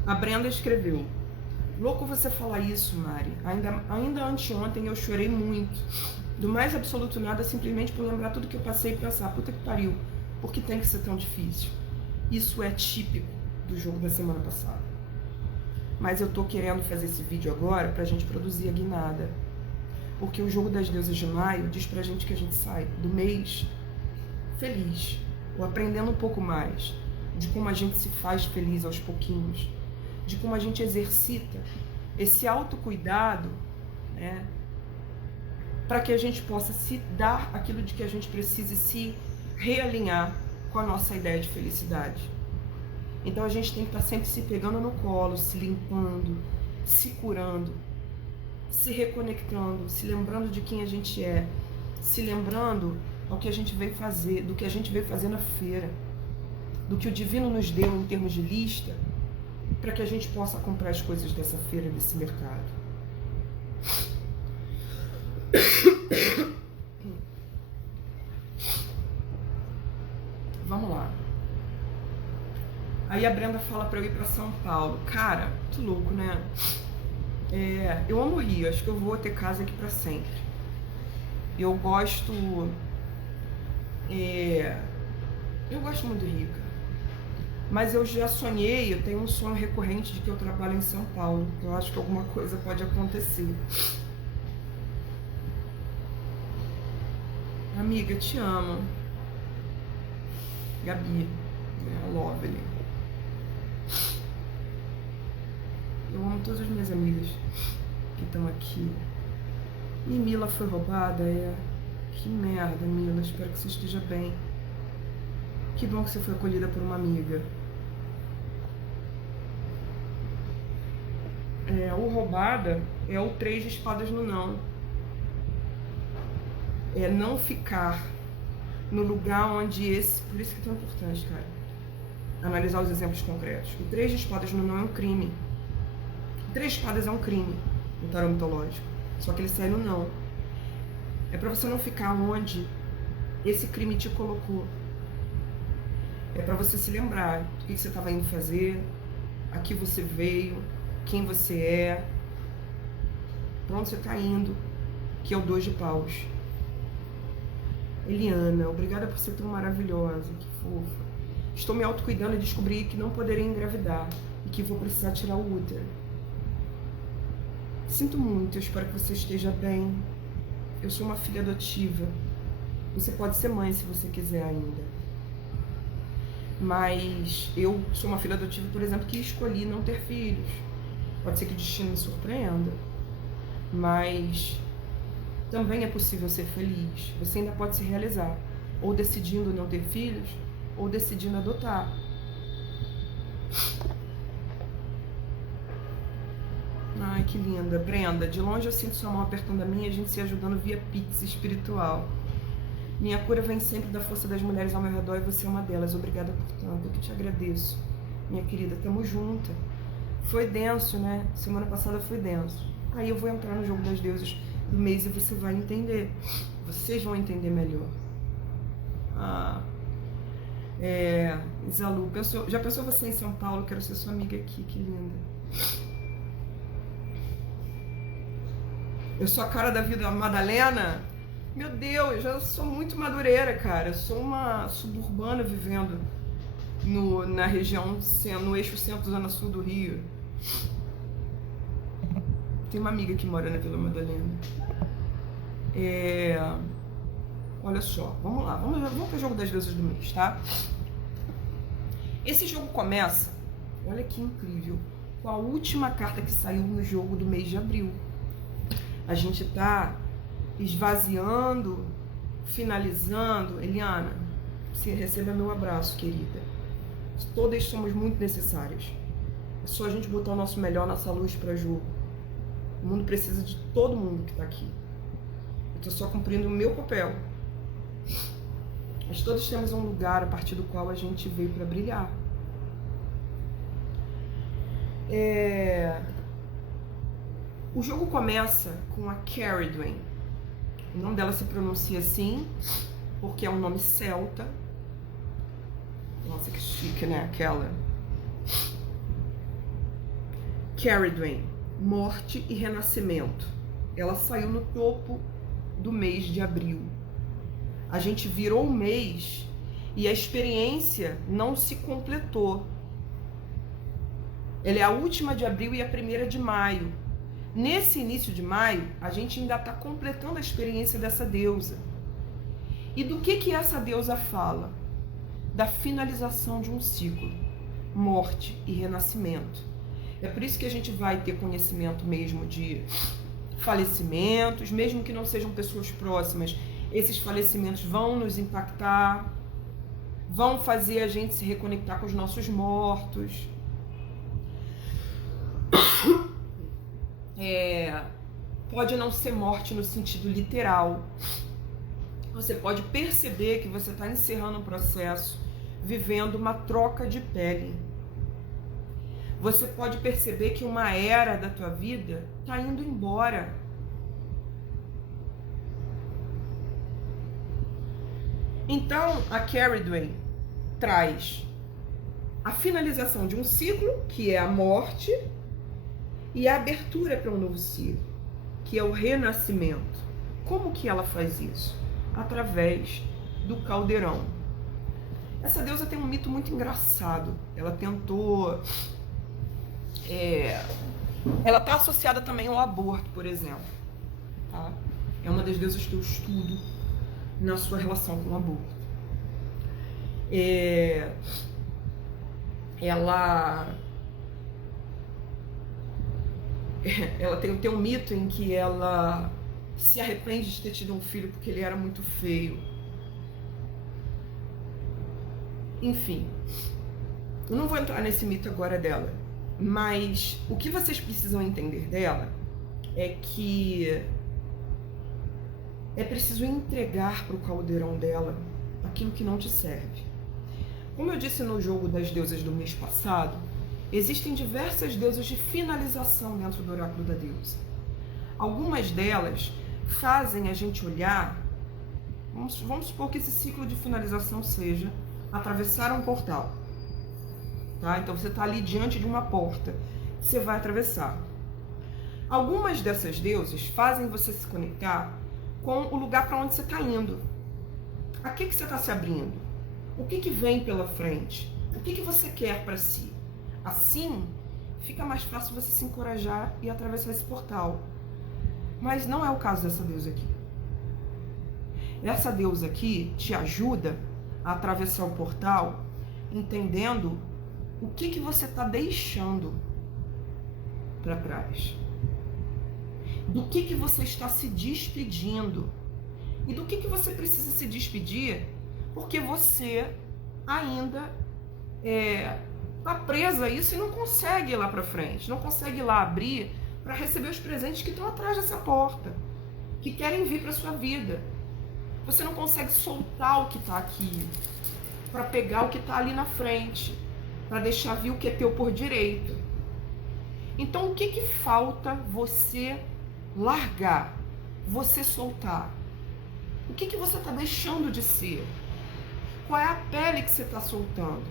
A Brenda escreveu: louco você falar isso, Mari. Ainda anteontem eu chorei muito. Do mais absoluto nada, simplesmente por lembrar tudo que eu passei e pensar, puta que pariu, por que tem que ser tão difícil? Isso é típico do jogo da semana passada. Mas eu tô querendo fazer esse vídeo agora pra gente produzir a guinada. Porque o jogo das deusas de maio diz pra gente que a gente sai do mês feliz, ou aprendendo um pouco mais de como a gente se faz feliz aos pouquinhos, de como a gente exercita esse autocuidado, né, para que a gente possa se dar aquilo de que a gente precisa e se realinhar com a nossa ideia de felicidade. Então a gente tem que estar sempre se pegando no colo, se limpando, se curando, se reconectando, se lembrando de quem a gente é, se lembrando ao que a gente veio fazer, do que a gente veio fazer na feira, do que o divino nos deu em termos de lista, para que a gente possa comprar as coisas dessa feira, desse mercado. Vamos lá. Aí a Brenda fala para eu ir para São Paulo. Cara, que louco, né? Eu amo o Rio, acho que eu vou ter casa aqui para sempre. Eu gosto muito do Rio, cara. Mas eu já sonhei, eu tenho um sonho recorrente de que eu trabalho em São Paulo. Eu acho que alguma coisa pode acontecer. Amiga, te amo. Gabi, Lovely. Eu amo todas as minhas amigas que estão aqui. E Mila foi roubada, Que merda, Mila. Espero que você esteja bem. Que bom que você foi acolhida por uma amiga. O roubada é o 3 de espadas no não. É não ficar no lugar onde esse... Por isso que é tão importante, cara, analisar os exemplos concretos. O 3 de espadas no não é um crime. O 3 de espadas é um crime no tarô mitológico. Só que ele sai no não. É pra você não ficar onde esse crime te colocou. É pra você se lembrar do que você estava indo fazer, a que você veio, quem você é, pra onde você tá indo, que é o 2 de paus. Eliana, obrigada por ser tão maravilhosa, que fofa. Estou me autocuidando e descobri que não poderei engravidar e que vou precisar tirar o útero. Sinto muito, eu espero que você esteja bem. Eu sou uma filha adotiva. Você pode ser mãe se você quiser ainda. Mas eu sou uma filha adotiva, por exemplo, que escolhi não ter filhos. Pode ser que o destino me surpreenda, mas também é possível ser feliz. Você ainda pode se realizar, ou decidindo não ter filhos, ou decidindo adotar. Ai, que linda. Brenda, de longe eu sinto sua mão apertando a minha, a gente se ajudando via Pix espiritual. Minha cura vem sempre da força das mulheres ao meu redor e você é uma delas. Obrigada por tanto, eu que te agradeço. Minha querida, tamo junta. Foi denso, né? Semana passada foi denso. Aí eu vou entrar no jogo das deusas do mês e você vai entender. Vocês vão entender melhor. Isalu, já pensou você em São Paulo? Quero ser sua amiga aqui, que linda. Eu sou a cara da vida Madalena? Meu Deus, eu já sou muito madureira, cara. Eu sou uma suburbana vivendo na região, no eixo centro-zona sul do Rio. Tem uma amiga que mora na Vila Madalena. Olha só, vamos lá, vamos para o jogo das deusas do mês, tá? Esse jogo começa, olha que incrível, com a última carta que saiu no jogo do mês de abril. A gente tá esvaziando, finalizando. Eliana, você receba meu abraço, querida. Todas somos muito necessárias. É só a gente botar o nosso melhor, nossa luz para jogo. O mundo precisa de todo mundo que tá aqui. Eu tô só cumprindo o meu papel. Mas todos temos um lugar a partir do qual a gente veio para brilhar. O jogo começa com a Caridwen. O nome dela se pronuncia assim, porque é um nome celta. Nossa, que chique, né? Aquela. Caridwen, morte e renascimento. Ela saiu no topo do mês de abril. A gente virou o mês e a experiência não se completou. Ela é a última de abril e a primeira de maio. Nesse início de maio, a gente ainda está completando a experiência dessa deusa. E do que essa deusa fala? Da finalização de um ciclo, morte e renascimento. É por isso que a gente vai ter conhecimento mesmo de falecimentos, mesmo que não sejam pessoas próximas. Esses falecimentos vão nos impactar, vão fazer a gente se reconectar com os nossos mortos. Pode não ser morte no sentido literal. Você pode perceber que você está encerrando um processo, vivendo uma troca de pele. Você pode perceber que uma era da tua vida está indo embora. Então, a Caridwen traz a finalização de um ciclo, que é a morte, e a abertura para um novo ciclo, que é o renascimento. Como que ela faz isso? Através do caldeirão. Essa deusa tem um mito muito engraçado. Ela tentou... Ela está associada também ao aborto, por exemplo. Tá? É uma das deusas que eu estudo na sua relação com o aborto. Ela tem um mito em que ela se arrepende de ter tido um filho porque ele era muito feio. Enfim, eu não vou entrar nesse mito agora dela, mas o que vocês precisam entender dela é que é preciso entregar para o caldeirão dela aquilo que não te serve. Como eu disse no jogo das deusas do mês passado, existem diversas deusas de finalização dentro do oráculo da deusa. Algumas delas fazem a gente olhar, vamos supor que esse ciclo de finalização seja atravessar um portal. Tá? Então você está ali diante de uma porta, você vai atravessar. Algumas dessas deusas fazem você se conectar com o lugar para onde você está indo. A que você está se abrindo? O que vem pela frente? O que você quer para si? Assim, fica mais fácil você se encorajar e atravessar esse portal. Mas não é o caso dessa deusa aqui. Essa deusa aqui te ajuda a atravessar o portal entendendo o que você está deixando para trás. Do que você está se despedindo. E do que você precisa se despedir porque você ainda está presa a isso e não consegue ir lá para frente, não consegue ir lá abrir para receber os presentes que estão atrás dessa porta, que querem vir para sua vida. Você não consegue soltar o que está aqui para pegar o que está ali na frente, para deixar vir o que é teu por direito. Então, o que falta você largar, você soltar? O que você está deixando de ser? Qual é a pele que você está soltando?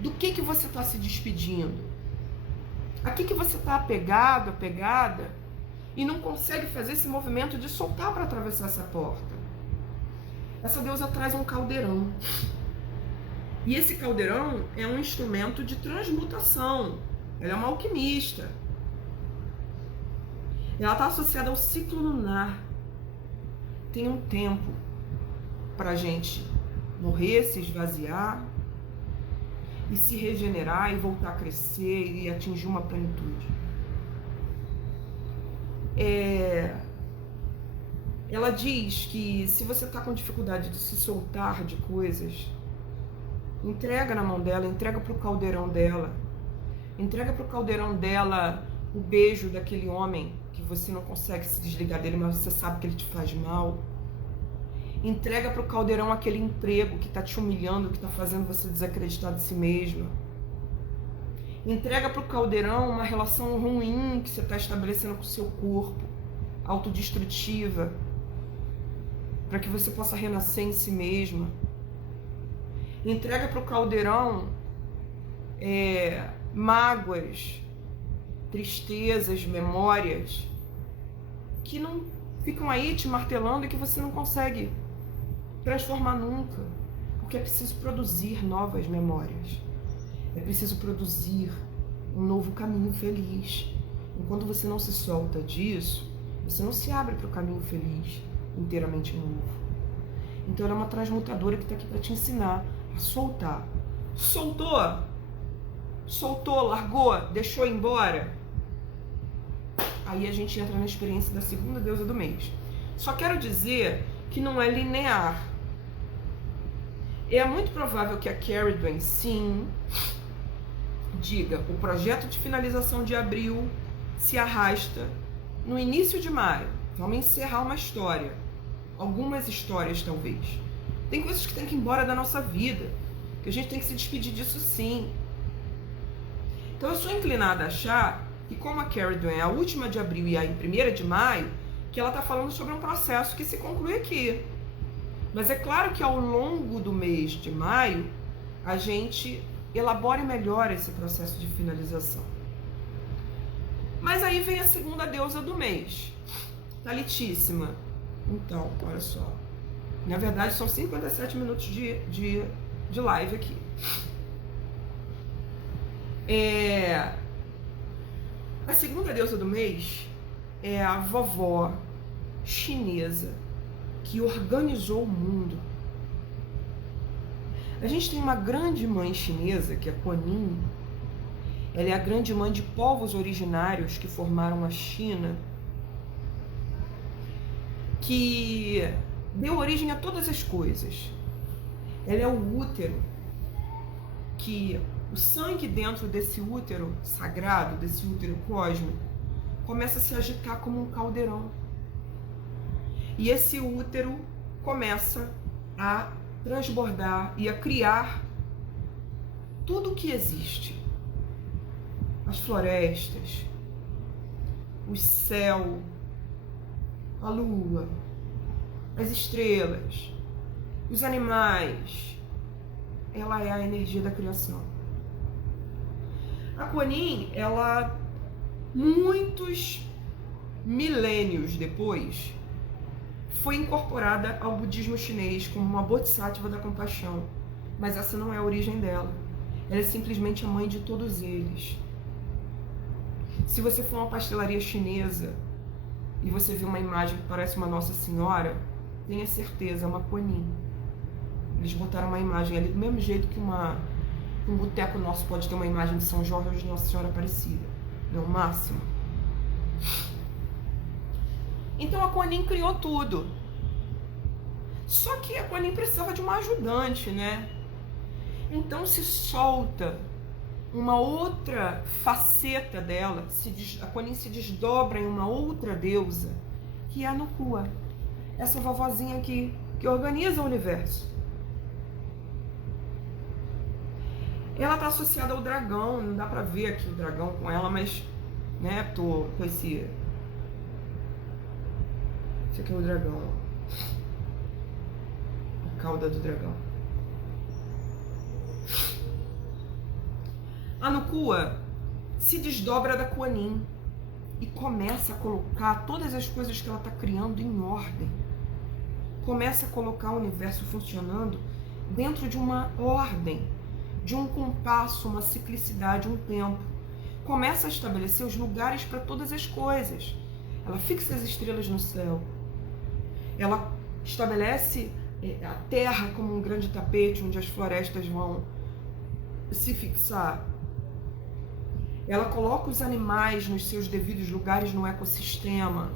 Do que você está se despedindo? A que você está apegado, apegada, e não consegue fazer esse movimento de soltar para atravessar essa porta? Essa deusa traz um caldeirão. E esse caldeirão é um instrumento de transmutação. Ela é uma alquimista. Ela está associada ao ciclo lunar. Tem um tempo para a gente morrer, se esvaziar e se regenerar e voltar a crescer e atingir uma plenitude. Ela diz que se você está com dificuldade de se soltar de coisas, entrega na mão dela, entrega para o caldeirão dela. Entrega para o caldeirão dela o beijo daquele homem que você não consegue se desligar dele, mas você sabe que ele te faz mal. Entrega para o caldeirão aquele emprego que está te humilhando, que está fazendo você desacreditar de si mesma. Entrega para o caldeirão uma relação ruim que você está estabelecendo com o seu corpo, autodestrutiva, para que você possa renascer em si mesma. Entrega para o caldeirão mágoas, tristezas, memórias que não ficam aí te martelando e que você não consegue transformar nunca, porque é preciso produzir novas memórias, é preciso produzir um novo caminho feliz. Enquanto você não se solta disso, você não se abre para o caminho feliz inteiramente novo. Então ela é uma transmutadora que está aqui para te ensinar a soltar. Soltou? Soltou, largou, deixou embora? Aí a gente entra na experiência da segunda deusa do mês. Só quero dizer que não é linear. É muito provável que a Caridwen, sim, diga, o projeto de finalização de abril se arrasta no início de maio. Vamos encerrar uma história. Algumas histórias, talvez. Tem coisas que tem que ir embora da nossa vida, que a gente tem que se despedir disso, sim. Então eu sou inclinada a achar que, como a Caridwen é a última de abril e a 1ª de maio, que ela está falando sobre um processo que se conclui aqui. Mas é claro que ao longo do mês de maio, a gente elabore melhor esse processo de finalização. Mas aí vem a segunda deusa do mês, Thalitíssima. Então, olha só. Na verdade, são 57 minutos de live aqui. A segunda deusa do mês é a vovó chinesa que organizou o mundo. A gente tem uma grande mãe chinesa, que é Kuan Yin. Ela é a grande mãe de povos originários que formaram a China, que deu origem a todas as coisas. Ela é o útero, que o sangue dentro desse útero sagrado, desse útero cósmico, começa a se agitar como um caldeirão. E esse útero começa a transbordar e a criar tudo o que existe. As florestas, o céu, a lua, as estrelas, os animais. Ela é a energia da criação. A Kuan Yin, ela, muitos milênios depois, foi incorporada ao budismo chinês como uma bodhisattva da compaixão. Mas essa não é a origem dela. Ela é simplesmente a mãe de todos eles. Se você for a uma pastelaria chinesa e você vê uma imagem que parece uma Nossa Senhora, tenha certeza, é uma Kuan Yin. Eles botaram uma imagem ali do mesmo jeito que um boteco nosso pode ter uma imagem de São Jorge de Nossa Senhora Aparecida. É o máximo. Então a Kuan Yin criou tudo. Só que a Kuan Yin precisava de uma ajudante, né? Então se solta uma outra faceta dela, a Kuan Yin se desdobra em uma outra deusa, que é a Nukua, essa vovozinha aqui, que organiza o universo. Ela está associada ao dragão, não dá pra ver aqui o dragão com ela, mas, né, tô com esse aqui é o dragão, a cauda do dragão. A Nukua se desdobra da Kuan Yin e começa a colocar todas as coisas que ela está criando em ordem. Começa a colocar o universo funcionando dentro de uma ordem, de um compasso, uma ciclicidade, um tempo. Começa a estabelecer os lugares para todas as coisas. Ela fixa as estrelas no céu. Ela estabelece a terra como um grande tapete onde as florestas vão se fixar. Ela coloca os animais nos seus devidos lugares no ecossistema.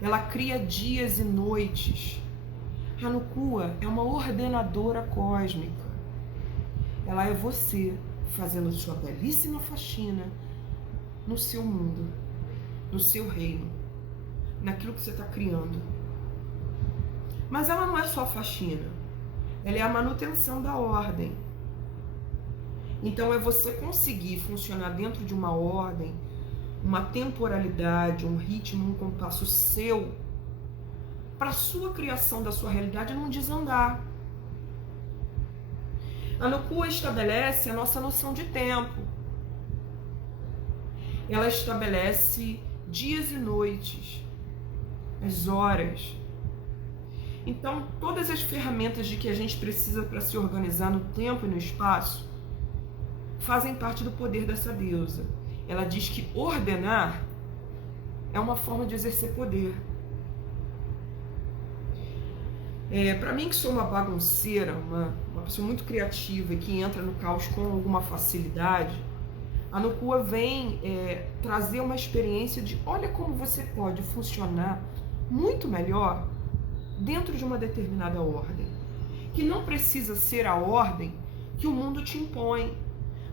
Ela cria dias e noites. A Nukua é uma ordenadora cósmica. Ela é você fazendo sua belíssima faxina no seu mundo, no seu reino, naquilo que você está criando. Mas ela não é só faxina, ela é a manutenção da ordem. Então é você conseguir funcionar dentro de uma ordem, uma temporalidade, um ritmo, um compasso seu, para a sua criação da sua realidade não desandar. A Nukua estabelece a nossa noção de tempo. Ela estabelece dias e noites, as horas. Então, todas as ferramentas de que a gente precisa para se organizar no tempo e no espaço fazem parte do poder dessa deusa. Ela diz que ordenar é uma forma de exercer poder. Para mim, que sou uma bagunceira, uma pessoa muito criativa e que entra no caos com alguma facilidade, a Nukua vem trazer uma experiência de olha como você pode funcionar muito melhor dentro de uma determinada ordem, que não precisa ser a ordem que o mundo te impõe.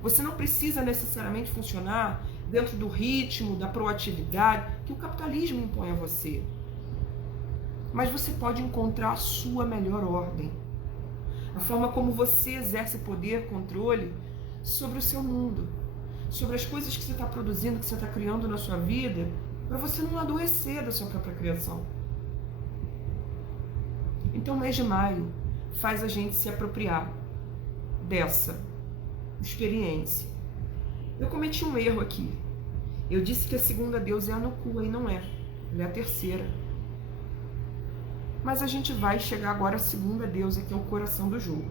Você não precisa necessariamente funcionar dentro do ritmo, da proatividade que o capitalismo impõe a você. Mas você pode encontrar a sua melhor ordem. A forma como você exerce poder, controle sobre o seu mundo, sobre as coisas que você está produzindo, que você está criando na sua vida, para você não adoecer da sua própria criação. Então, o mês de maio faz a gente se apropriar dessa experiência. Eu cometi um erro aqui. Eu disse que a segunda deusa é a Nukua e não é. Ela é a terceira. Mas a gente vai chegar agora à segunda deusa, que é o coração do jogo.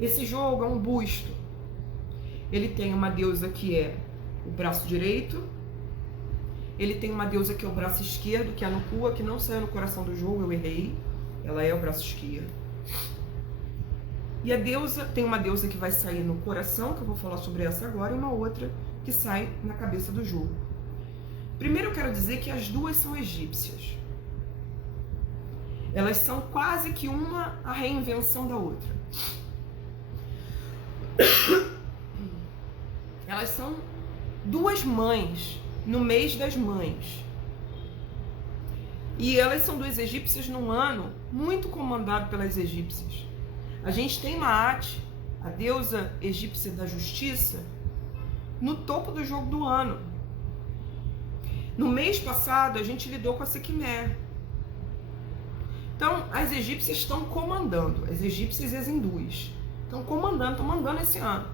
Esse jogo é um busto. Ele tem uma deusa que é o braço direito. Ele tem uma deusa que é o braço esquerdo, que é a Nukua, que não saiu no coração do jogo, eu errei. Ela é o braço esquerdo. E a deusa, tem uma deusa que vai sair no coração, que eu vou falar sobre essa agora, e uma outra que sai na cabeça do jogo. Primeiro eu quero dizer que as duas são egípcias. Elas são quase que uma a reinvenção da outra. Elas são duas mães no mês das mães. E elas são duas egípcias num ano muito comandado pelas egípcias. A gente tem Maat, a deusa egípcia da justiça, no topo do jogo do ano. No mês passado, a gente lidou com a Sekhmet. Então, as egípcias estão comandando, as egípcias e as hindus. Estão mandando esse ano.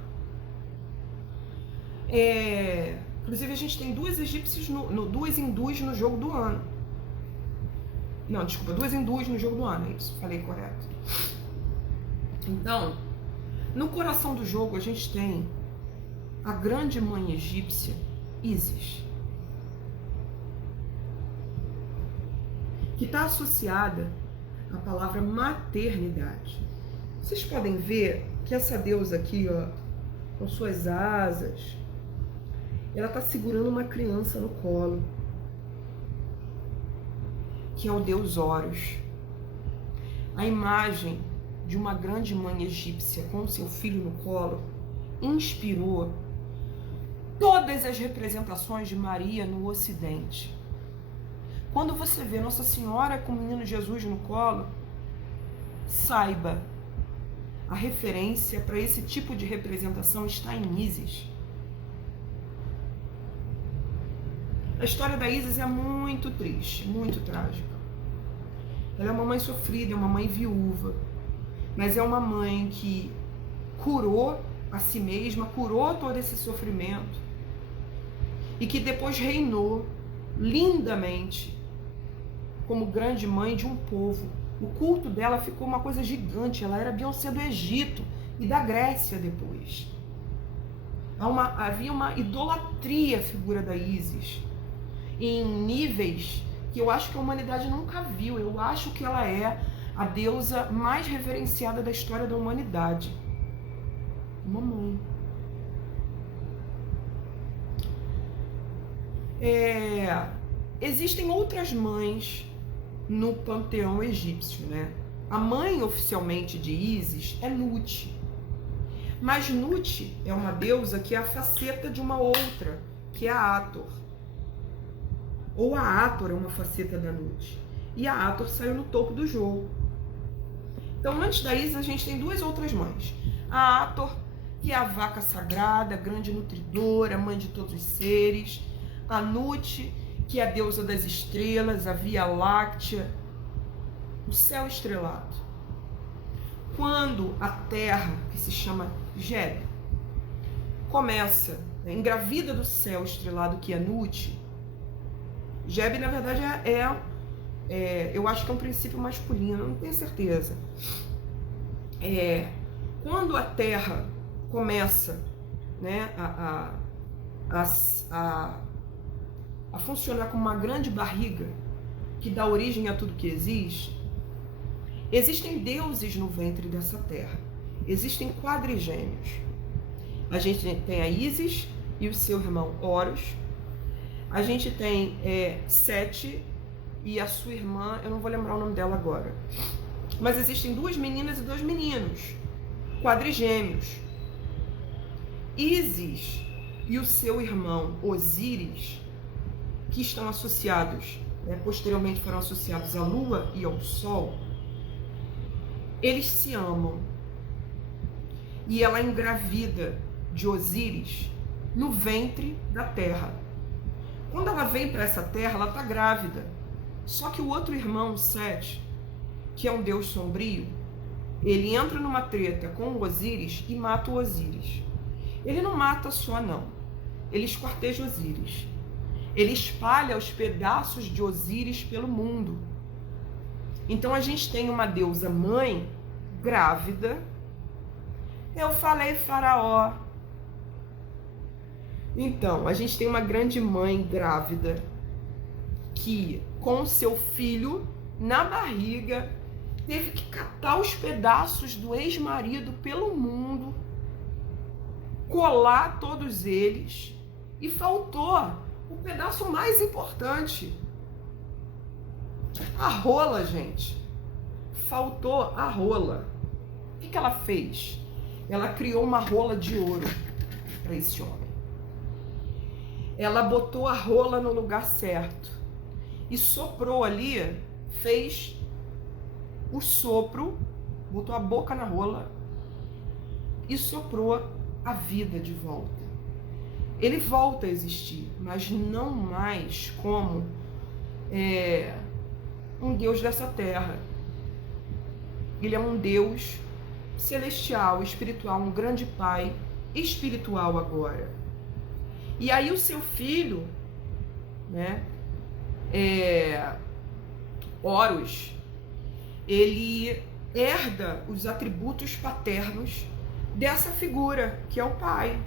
Inclusive, a gente tem duas egípcias, duas hindus no jogo do ano. Não, desculpa, duas hindus no jogo do ano, é isso, falei correto. Então, no coração do jogo a gente tem a grande mãe egípcia, Isis, que está associada à palavra maternidade. Vocês podem ver que essa deusa aqui, ó, com suas asas, ela está segurando uma criança no colo, que é o deus Horus. A imagem de uma grande mãe egípcia com seu filho no colo inspirou todas as representações de Maria no Ocidente. Quando você vê Nossa Senhora com o menino Jesus no colo, saiba, a referência para esse tipo de representação está em Ísis. A história da Ísis é muito triste, muito trágica. Ela é uma mãe sofrida, é uma mãe viúva, mas é uma mãe que curou a si mesma, curou todo esse sofrimento e que depois reinou lindamente como grande mãe de um povo. O culto dela ficou uma coisa gigante. Ela era Beyoncé do Egito e da Grécia depois. Havia uma idolatria à figura da Ísis em níveis que eu acho que a humanidade nunca viu. Eu acho que ela é a deusa mais reverenciada da história da humanidade. Uma mãe. Existem outras mães no panteão egípcio, né? A mãe oficialmente de Ísis é Nut. Mas Nut é uma deusa que é a faceta de uma outra, que é a Hathor. Ou a Hathor é uma faceta da Nut. E a Hathor saiu no topo do jogo. Então, antes da Ísis, a gente tem duas outras mães. A Hathor, que é a vaca sagrada, grande nutridora, mãe de todos os seres. A Nut, que é a deusa das estrelas, a Via Láctea, o céu estrelado. Quando a Terra, que se chama Geb, começa, engravida do céu estrelado, que é Nut, Geb, na verdade, eu acho que é um princípio masculino, não tenho certeza. Quando a Terra começa, né, a funcionar como uma grande barriga que dá origem a tudo que existe, existem deuses no ventre dessa terra. Existem quadrigêmeos. A gente tem a Ísis e o seu irmão Horus. A gente tem Sete e a sua irmã, eu não vou lembrar o nome dela agora. Mas existem duas meninas e dois meninos, quadrigêmeos. Ísis e o seu irmão Osíris, que estão associados, posteriormente foram associados à Lua e ao Sol, eles se amam. E ela engravida de Osíris no ventre da Terra. Quando ela vem para essa Terra, ela está grávida. Só que o outro irmão, Sete, que é um deus sombrio, ele entra numa treta com o Osíris e mata o Osíris. Ele não mata só, não. Ele esquarteja Osíris. Ele espalha os pedaços de Osíris pelo mundo. Então a gente tem uma deusa mãe grávida. Eu falei faraó. Então, a gente tem uma grande mãe grávida que, com seu filho na barriga, teve que catar os pedaços do ex-marido pelo mundo, colar todos eles, e faltou o pedaço mais importante. A rola, gente. Faltou a rola. O que ela fez? Ela criou uma rola de ouro para esse homem. Ela botou a rola no lugar certo e soprou ali, fez o sopro, botou a boca na rola e soprou a vida de volta. Ele volta a existir, mas não mais como um deus dessa terra. Ele é um deus celestial, espiritual, um grande pai espiritual agora. E aí o seu filho, né, Horus, ele herda os atributos paternos dessa figura, que é o pai.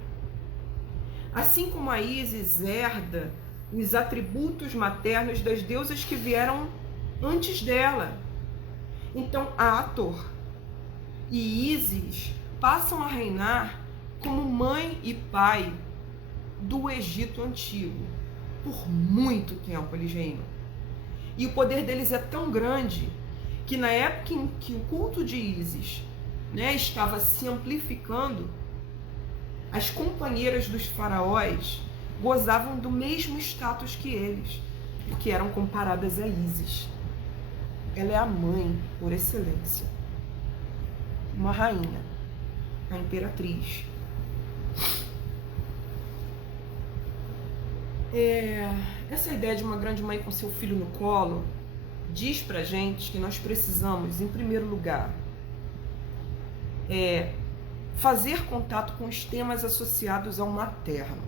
Assim como a Ísis herda os atributos maternos das deusas que vieram antes dela. Então, Hathor e Ísis passam a reinar como mãe e pai do Egito Antigo. Por muito tempo eles reinam. E o poder deles é tão grande que na época em que o culto de Ísis, estava se amplificando, as companheiras dos faraós gozavam do mesmo status que eles, porque eram comparadas a Ísis. Ela é a mãe por excelência, uma rainha, a imperatriz. Essa ideia de uma grande mãe com seu filho no colo diz pra gente que nós precisamos, em primeiro lugar, fazer contato com os temas associados ao materno.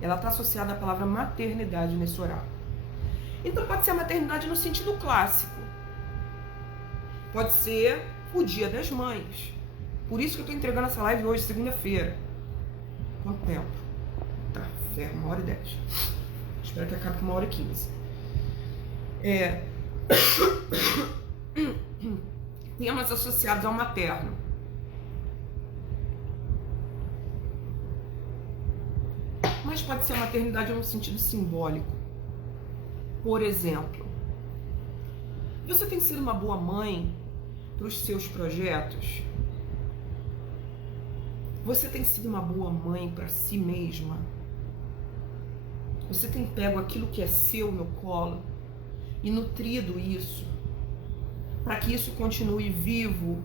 Ela está associada à palavra maternidade nesse oráculo. Então pode ser a maternidade no sentido clássico. Pode ser o Dia das Mães. Por isso que eu estou entregando essa live hoje, segunda-feira. Quanto tempo? Tá, 1h10. Espero que acabe com 1h15. Temas associados ao materno. Mas pode ser a maternidade no sentido simbólico. Por exemplo, você tem sido uma boa mãe para os seus projetos? Você tem sido uma boa mãe para si mesma? Você tem pego aquilo que é seu no colo e nutrido isso, para que isso continue vivo,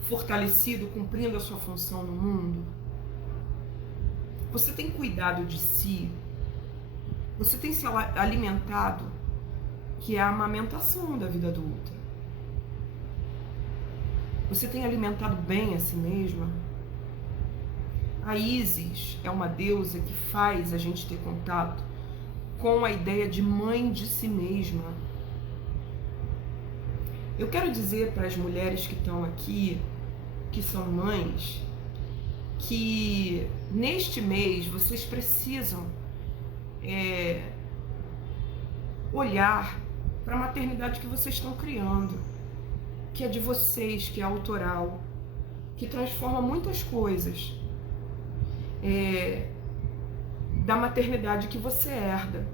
fortalecido, cumprindo a sua função no mundo? Você tem cuidado de si? Você tem se alimentado, que é a amamentação da vida adulta? Você tem alimentado bem a si mesma? A Ísis é uma deusa que faz a gente ter contato com a ideia de mãe de si mesma. Eu quero dizer para as mulheres que estão aqui, que são mães, que neste mês vocês precisam olhar para a maternidade que vocês estão criando, que é de vocês, que é autoral, que transforma muitas coisas da maternidade que você herda.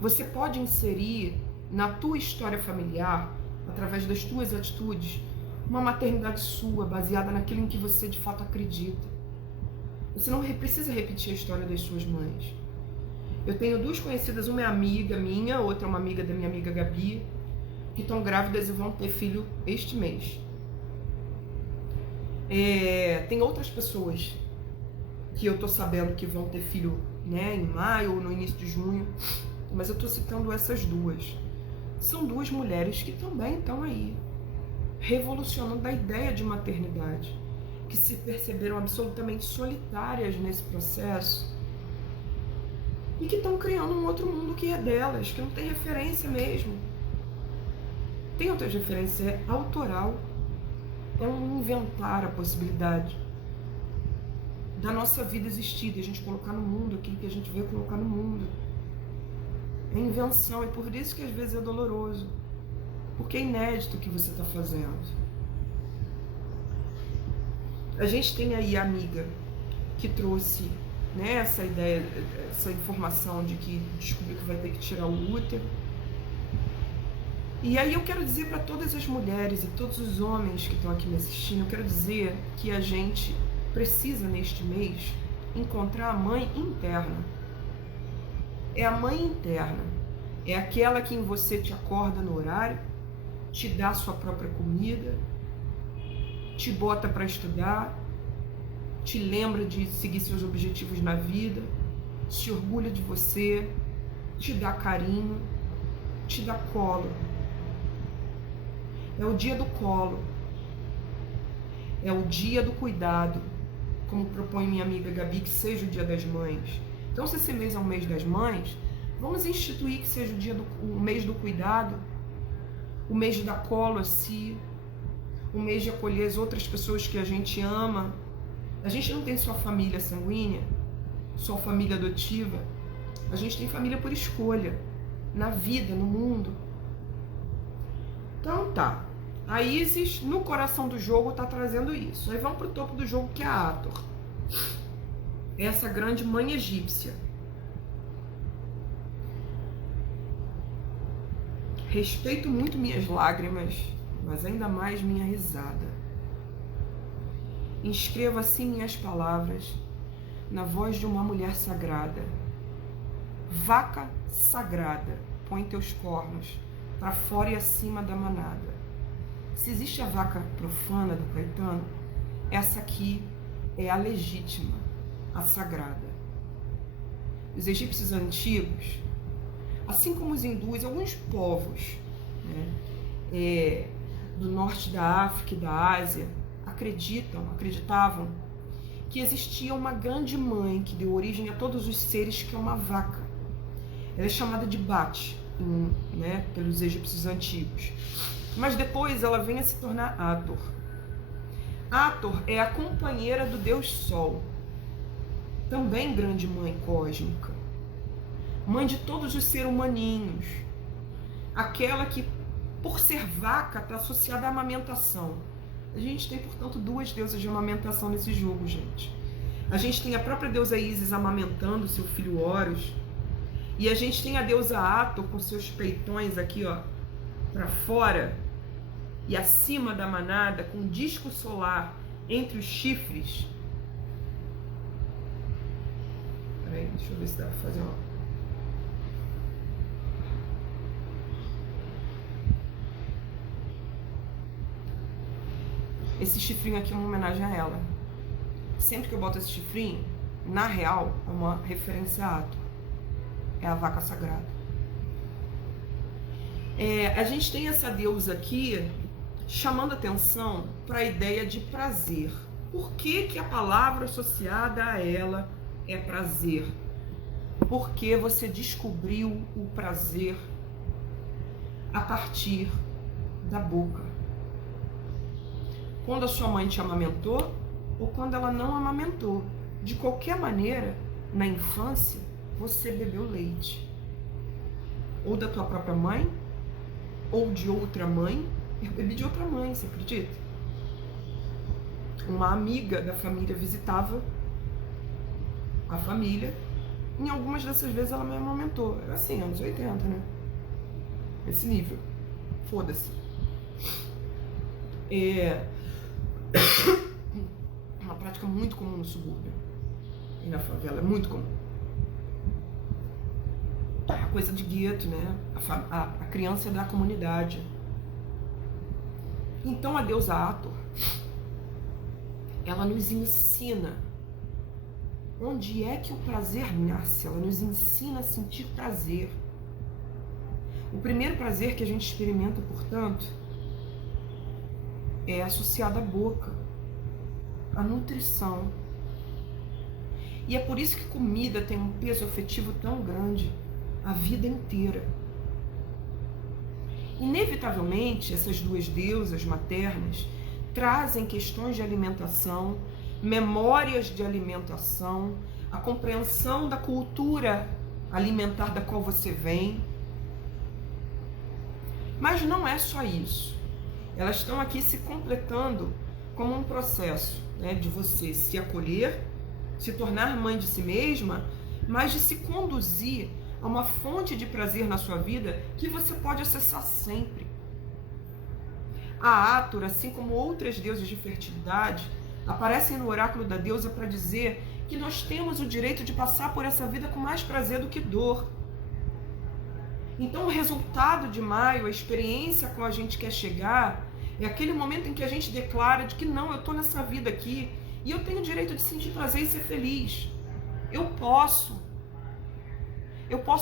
Você pode inserir na tua história familiar, através das tuas atitudes, uma maternidade sua, baseada naquilo em que você de fato acredita. Você não precisa repetir a história das suas mães. Eu tenho duas conhecidas, uma é amiga minha, outra é uma amiga da minha amiga Gabi, que estão grávidas e vão ter filho este mês. Tem outras pessoas que eu tô sabendo que vão ter filho, né, em maio ou no início de junho, mas eu tô citando essas duas. São duas mulheres que também estão aí, revolucionando a ideia de maternidade, que se perceberam absolutamente solitárias nesse processo e que estão criando um outro mundo que é delas, que não tem referência mesmo. Tem outras referências, é autoral, é um inventar a possibilidade da nossa vida existir, de a gente colocar no mundo aquilo que a gente veio colocar no mundo. É invenção, e por isso que às vezes é doloroso, porque é inédito o que você está fazendo. A gente tem aí a amiga que trouxe, né, essa ideia, essa informação de que descobriu que vai ter que tirar o útero. E aí eu quero dizer para todas as mulheres e todos os homens que estão aqui me assistindo, eu quero dizer que a gente precisa neste mês encontrar a mãe interna. É a mãe interna, é aquela que em você te acorda no horário, te dá a sua própria comida, te bota para estudar, te lembra de seguir seus objetivos na vida, se orgulha de você, te dá carinho, te dá colo. É o dia do colo, é o dia do cuidado, como propõe minha amiga Gabi, que seja o dia das mães. Então, se esse mês é o mês das mães, vamos instituir que seja o mês do cuidado, o mês de dar colo a si, o mês de acolher as outras pessoas que a gente ama. A gente não tem só família sanguínea, só família adotiva, a gente tem família por escolha, na vida, no mundo. Então tá, a Ísis no coração do jogo tá trazendo isso. Aí vamos pro topo do jogo, que é a Hathor, essa grande mãe egípcia. Respeito muito minhas lágrimas, mas ainda mais minha risada. Inscreva assim minhas palavras na voz de uma mulher sagrada. Vaca sagrada, põe teus cornos para fora e acima da manada. Se existe a vaca profana do Caetano, essa aqui é a legítima, a sagrada. Os egípcios antigos, assim como os hindus, alguns povos, né, do norte da África e da Ásia, acreditavam que existia uma grande mãe que deu origem a todos os seres, que é uma vaca. Ela é chamada de Bat, né, pelos egípcios antigos. Mas depois ela vem a se tornar Hathor. Hathor é a companheira do Deus Sol, também grande mãe cósmica, mãe de todos os seres humaninhos, aquela que, por ser vaca, está associada à amamentação. A gente tem, portanto, duas deusas de amamentação nesse jogo, gente. A gente tem a própria deusa Ísis amamentando seu filho Horus, e a gente tem a deusa Hathor com seus peitões aqui, ó, para fora e acima da manada, com um disco solar entre os chifres. Peraí, deixa eu ver se dá pra fazer uma... Esse chifrinho aqui é uma homenagem a ela. Sempre que eu boto esse chifrinho, na real, é uma referência a Hathor. É a vaca sagrada. A gente tem essa deusa aqui chamando atenção para a ideia de prazer. Por que que a palavra associada a ela é prazer? Porque você descobriu o prazer a partir da boca. Quando a sua mãe te amamentou ou quando ela não amamentou. De qualquer maneira, na infância, você bebeu leite. Ou da tua própria mãe, ou de outra mãe. Eu bebi de outra mãe, você acredita? Uma amiga da família visitava a família. Em algumas dessas vezes ela me amamentou. Era assim, anos 80, né? Esse nível. Foda-se. É uma prática muito comum no subúrbio e na favela, é muito comum. É a coisa de gueto, né? A criança é da comunidade. Então a deusa Hathor, ela nos ensina onde é que o prazer nasce. Ela nos ensina a sentir prazer. O primeiro prazer que a gente experimenta, portanto, é associado à boca, à nutrição. E é por isso que comida tem um peso afetivo tão grande a vida inteira. Inevitavelmente, essas duas deusas maternas trazem questões de alimentação, memórias de alimentação, a compreensão da cultura alimentar da qual você vem. Mas não é só isso. Elas estão aqui se completando como um processo, né, de você se acolher, se tornar mãe de si mesma, mas de se conduzir a uma fonte de prazer na sua vida que você pode acessar sempre. A Hathor, assim como outras deusas de fertilidade, aparecem no oráculo da deusa para dizer que nós temos o direito de passar por essa vida com mais prazer do que dor. Então o resultado de maio, a experiência a qual a gente quer chegar, é aquele momento em que a gente declara de que não, eu estou nessa vida aqui e eu tenho o direito de sentir prazer e ser feliz. Eu posso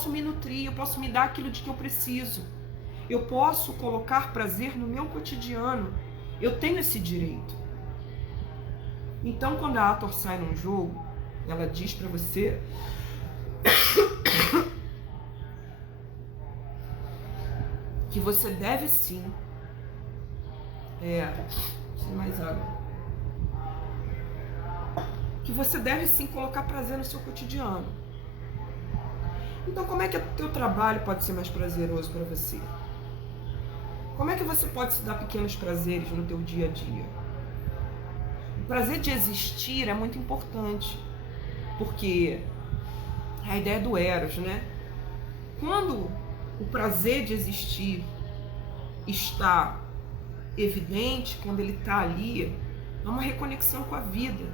me nutrir, eu posso me dar aquilo de que eu preciso. Eu posso colocar prazer no meu cotidiano. Eu tenho esse direito. Então, quando a Hathor sai num jogo, ela diz para você que você deve sim. Sem mais água. Que você deve sim colocar prazer no seu cotidiano. Então, como é que o teu trabalho pode ser mais prazeroso para você? Como é que você pode se dar pequenos prazeres no teu dia a dia? O prazer de existir é muito importante, porque é a ideia do Eros, né? Quando o prazer de existir está evidente, quando ele está ali, é uma reconexão com a vida.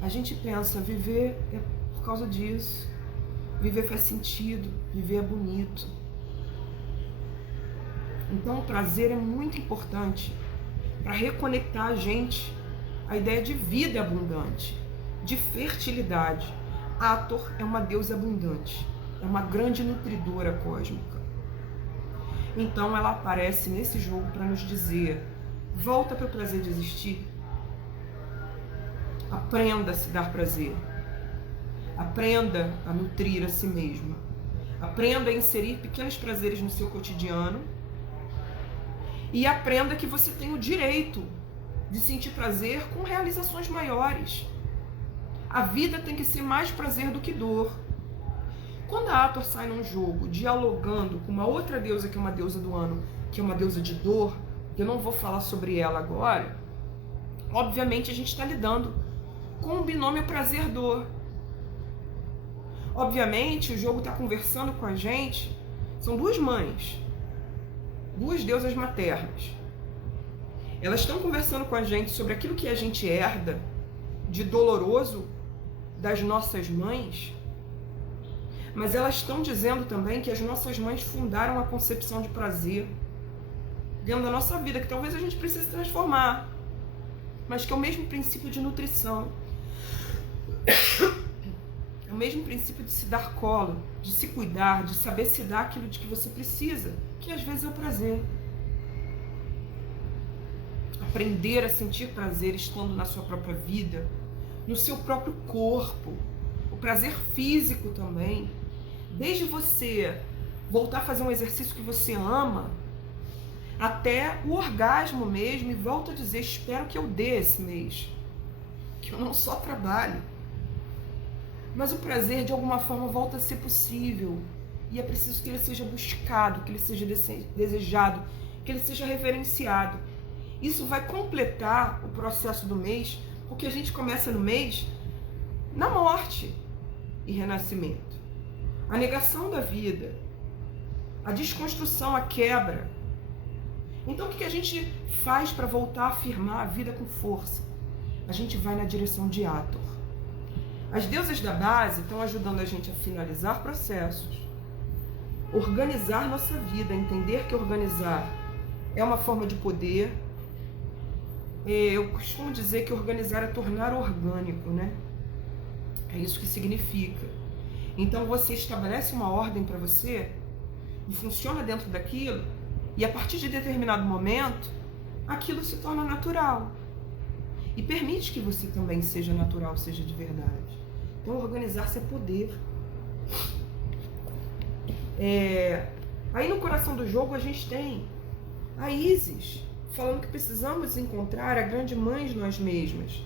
A gente pensa, viver é por causa disso. Viver faz sentido, viver é bonito. Então o prazer é muito importante para reconectar a gente à ideia de vida abundante, de fertilidade. Hathor é uma deusa abundante, é uma grande nutridora cósmica. Então ela aparece nesse jogo para nos dizer: volta para o prazer de existir. Aprenda a se dar prazer. Aprenda a nutrir a si mesma. Aprenda a inserir pequenos prazeres no seu cotidiano. E aprenda que você tem o direito de sentir prazer com realizações maiores. A vida tem que ser mais prazer do que dor. Quando a Hathor sai num jogo dialogando com uma outra deusa, que é uma deusa do ano, que é uma deusa de dor, eu não vou falar sobre ela agora, obviamente a gente está lidando com um binômio prazer-dor. Obviamente o jogo está conversando com a gente, são duas mães, duas deusas maternas. Elas estão conversando com a gente sobre aquilo que a gente herda de doloroso das nossas mães, mas elas estão dizendo também que as nossas mães fundaram a concepção de prazer dentro da nossa vida, que talvez a gente precise transformar, mas que é o mesmo princípio de nutrição. É o mesmo princípio de se dar colo, de se cuidar, de saber se dar aquilo de que você precisa, que às vezes é o prazer. Aprender a sentir prazer estando na sua própria vida, no seu próprio corpo, o prazer físico também. Desde você voltar a fazer um exercício que você ama, até o orgasmo mesmo, e volto a dizer, espero que eu dê esse mês, que eu não só trabalho, mas o prazer de alguma forma volta a ser possível, e é preciso que ele seja buscado, que ele seja desejado, que ele seja reverenciado. Isso vai completar o processo do mês, porque a gente começa no mês na morte e renascimento. A negação da vida, a desconstrução, a quebra. Então o que a gente faz para voltar a afirmar a vida com força? A gente vai na direção de Hathor. As deusas da base estão ajudando a gente a finalizar processos, organizar nossa vida, entender que organizar é uma forma de poder. Eu costumo dizer que organizar é tornar orgânico, né? É isso que significa. Então você estabelece uma ordem para você e funciona dentro daquilo, e a partir de determinado momento, aquilo se torna natural. E permite que você também seja natural, seja de verdade. Então organizar-se é poder. Aí no coração do jogo a gente tem a Ísis, falando que precisamos encontrar a grande mãe de nós mesmas.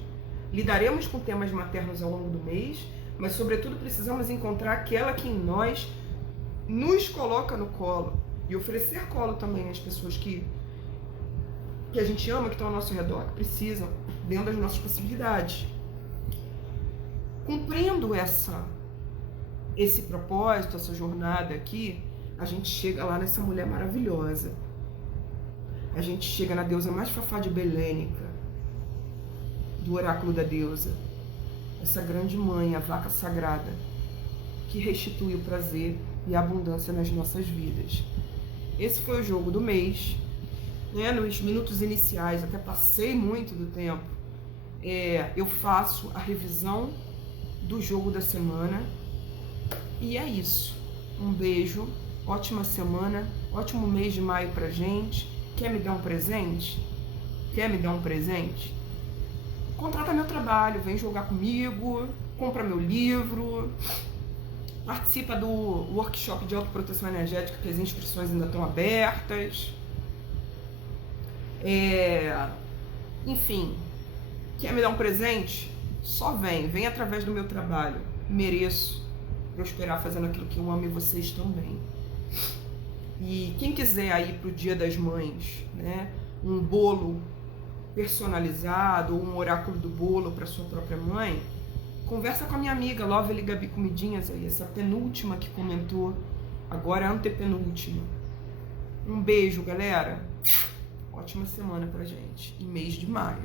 Lidaremos com temas maternos ao longo do mês, mas sobretudo precisamos encontrar aquela que em nós nos coloca no colo, e oferecer colo também às pessoas que a gente ama, que estão ao nosso redor, que precisam, dentro das nossas possibilidades. Cumprindo esse propósito, essa jornada aqui, a gente chega lá nessa mulher maravilhosa. A gente chega na deusa mais fafá de belênica, do oráculo da deusa, essa grande mãe, a vaca sagrada, que restitui o prazer e a abundância nas nossas vidas. Esse foi o jogo do mês, né? Nos minutos iniciais, até passei muito do tempo, eu faço a revisão do jogo da semana, e é isso. Um beijo, ótima semana, ótimo mês de maio pra gente. Quer me dar um presente? Quer me dar um presente? Contrata meu trabalho, vem jogar comigo, compra meu livro, participa do workshop de autoproteção energética, que as inscrições ainda estão abertas. Enfim, quer me dar um presente? Só vem através do meu trabalho. Mereço prosperar fazendo aquilo que eu amo, e vocês também. E quem quiser aí pro Dia das Mães, né, um bolo personalizado ou um oráculo do bolo para sua própria mãe, conversa com a minha amiga Lovely Gabi Comidinhas aí, essa penúltima que comentou, agora a antepenúltima. Um beijo, galera. Ótima semana pra gente, em mês de maio.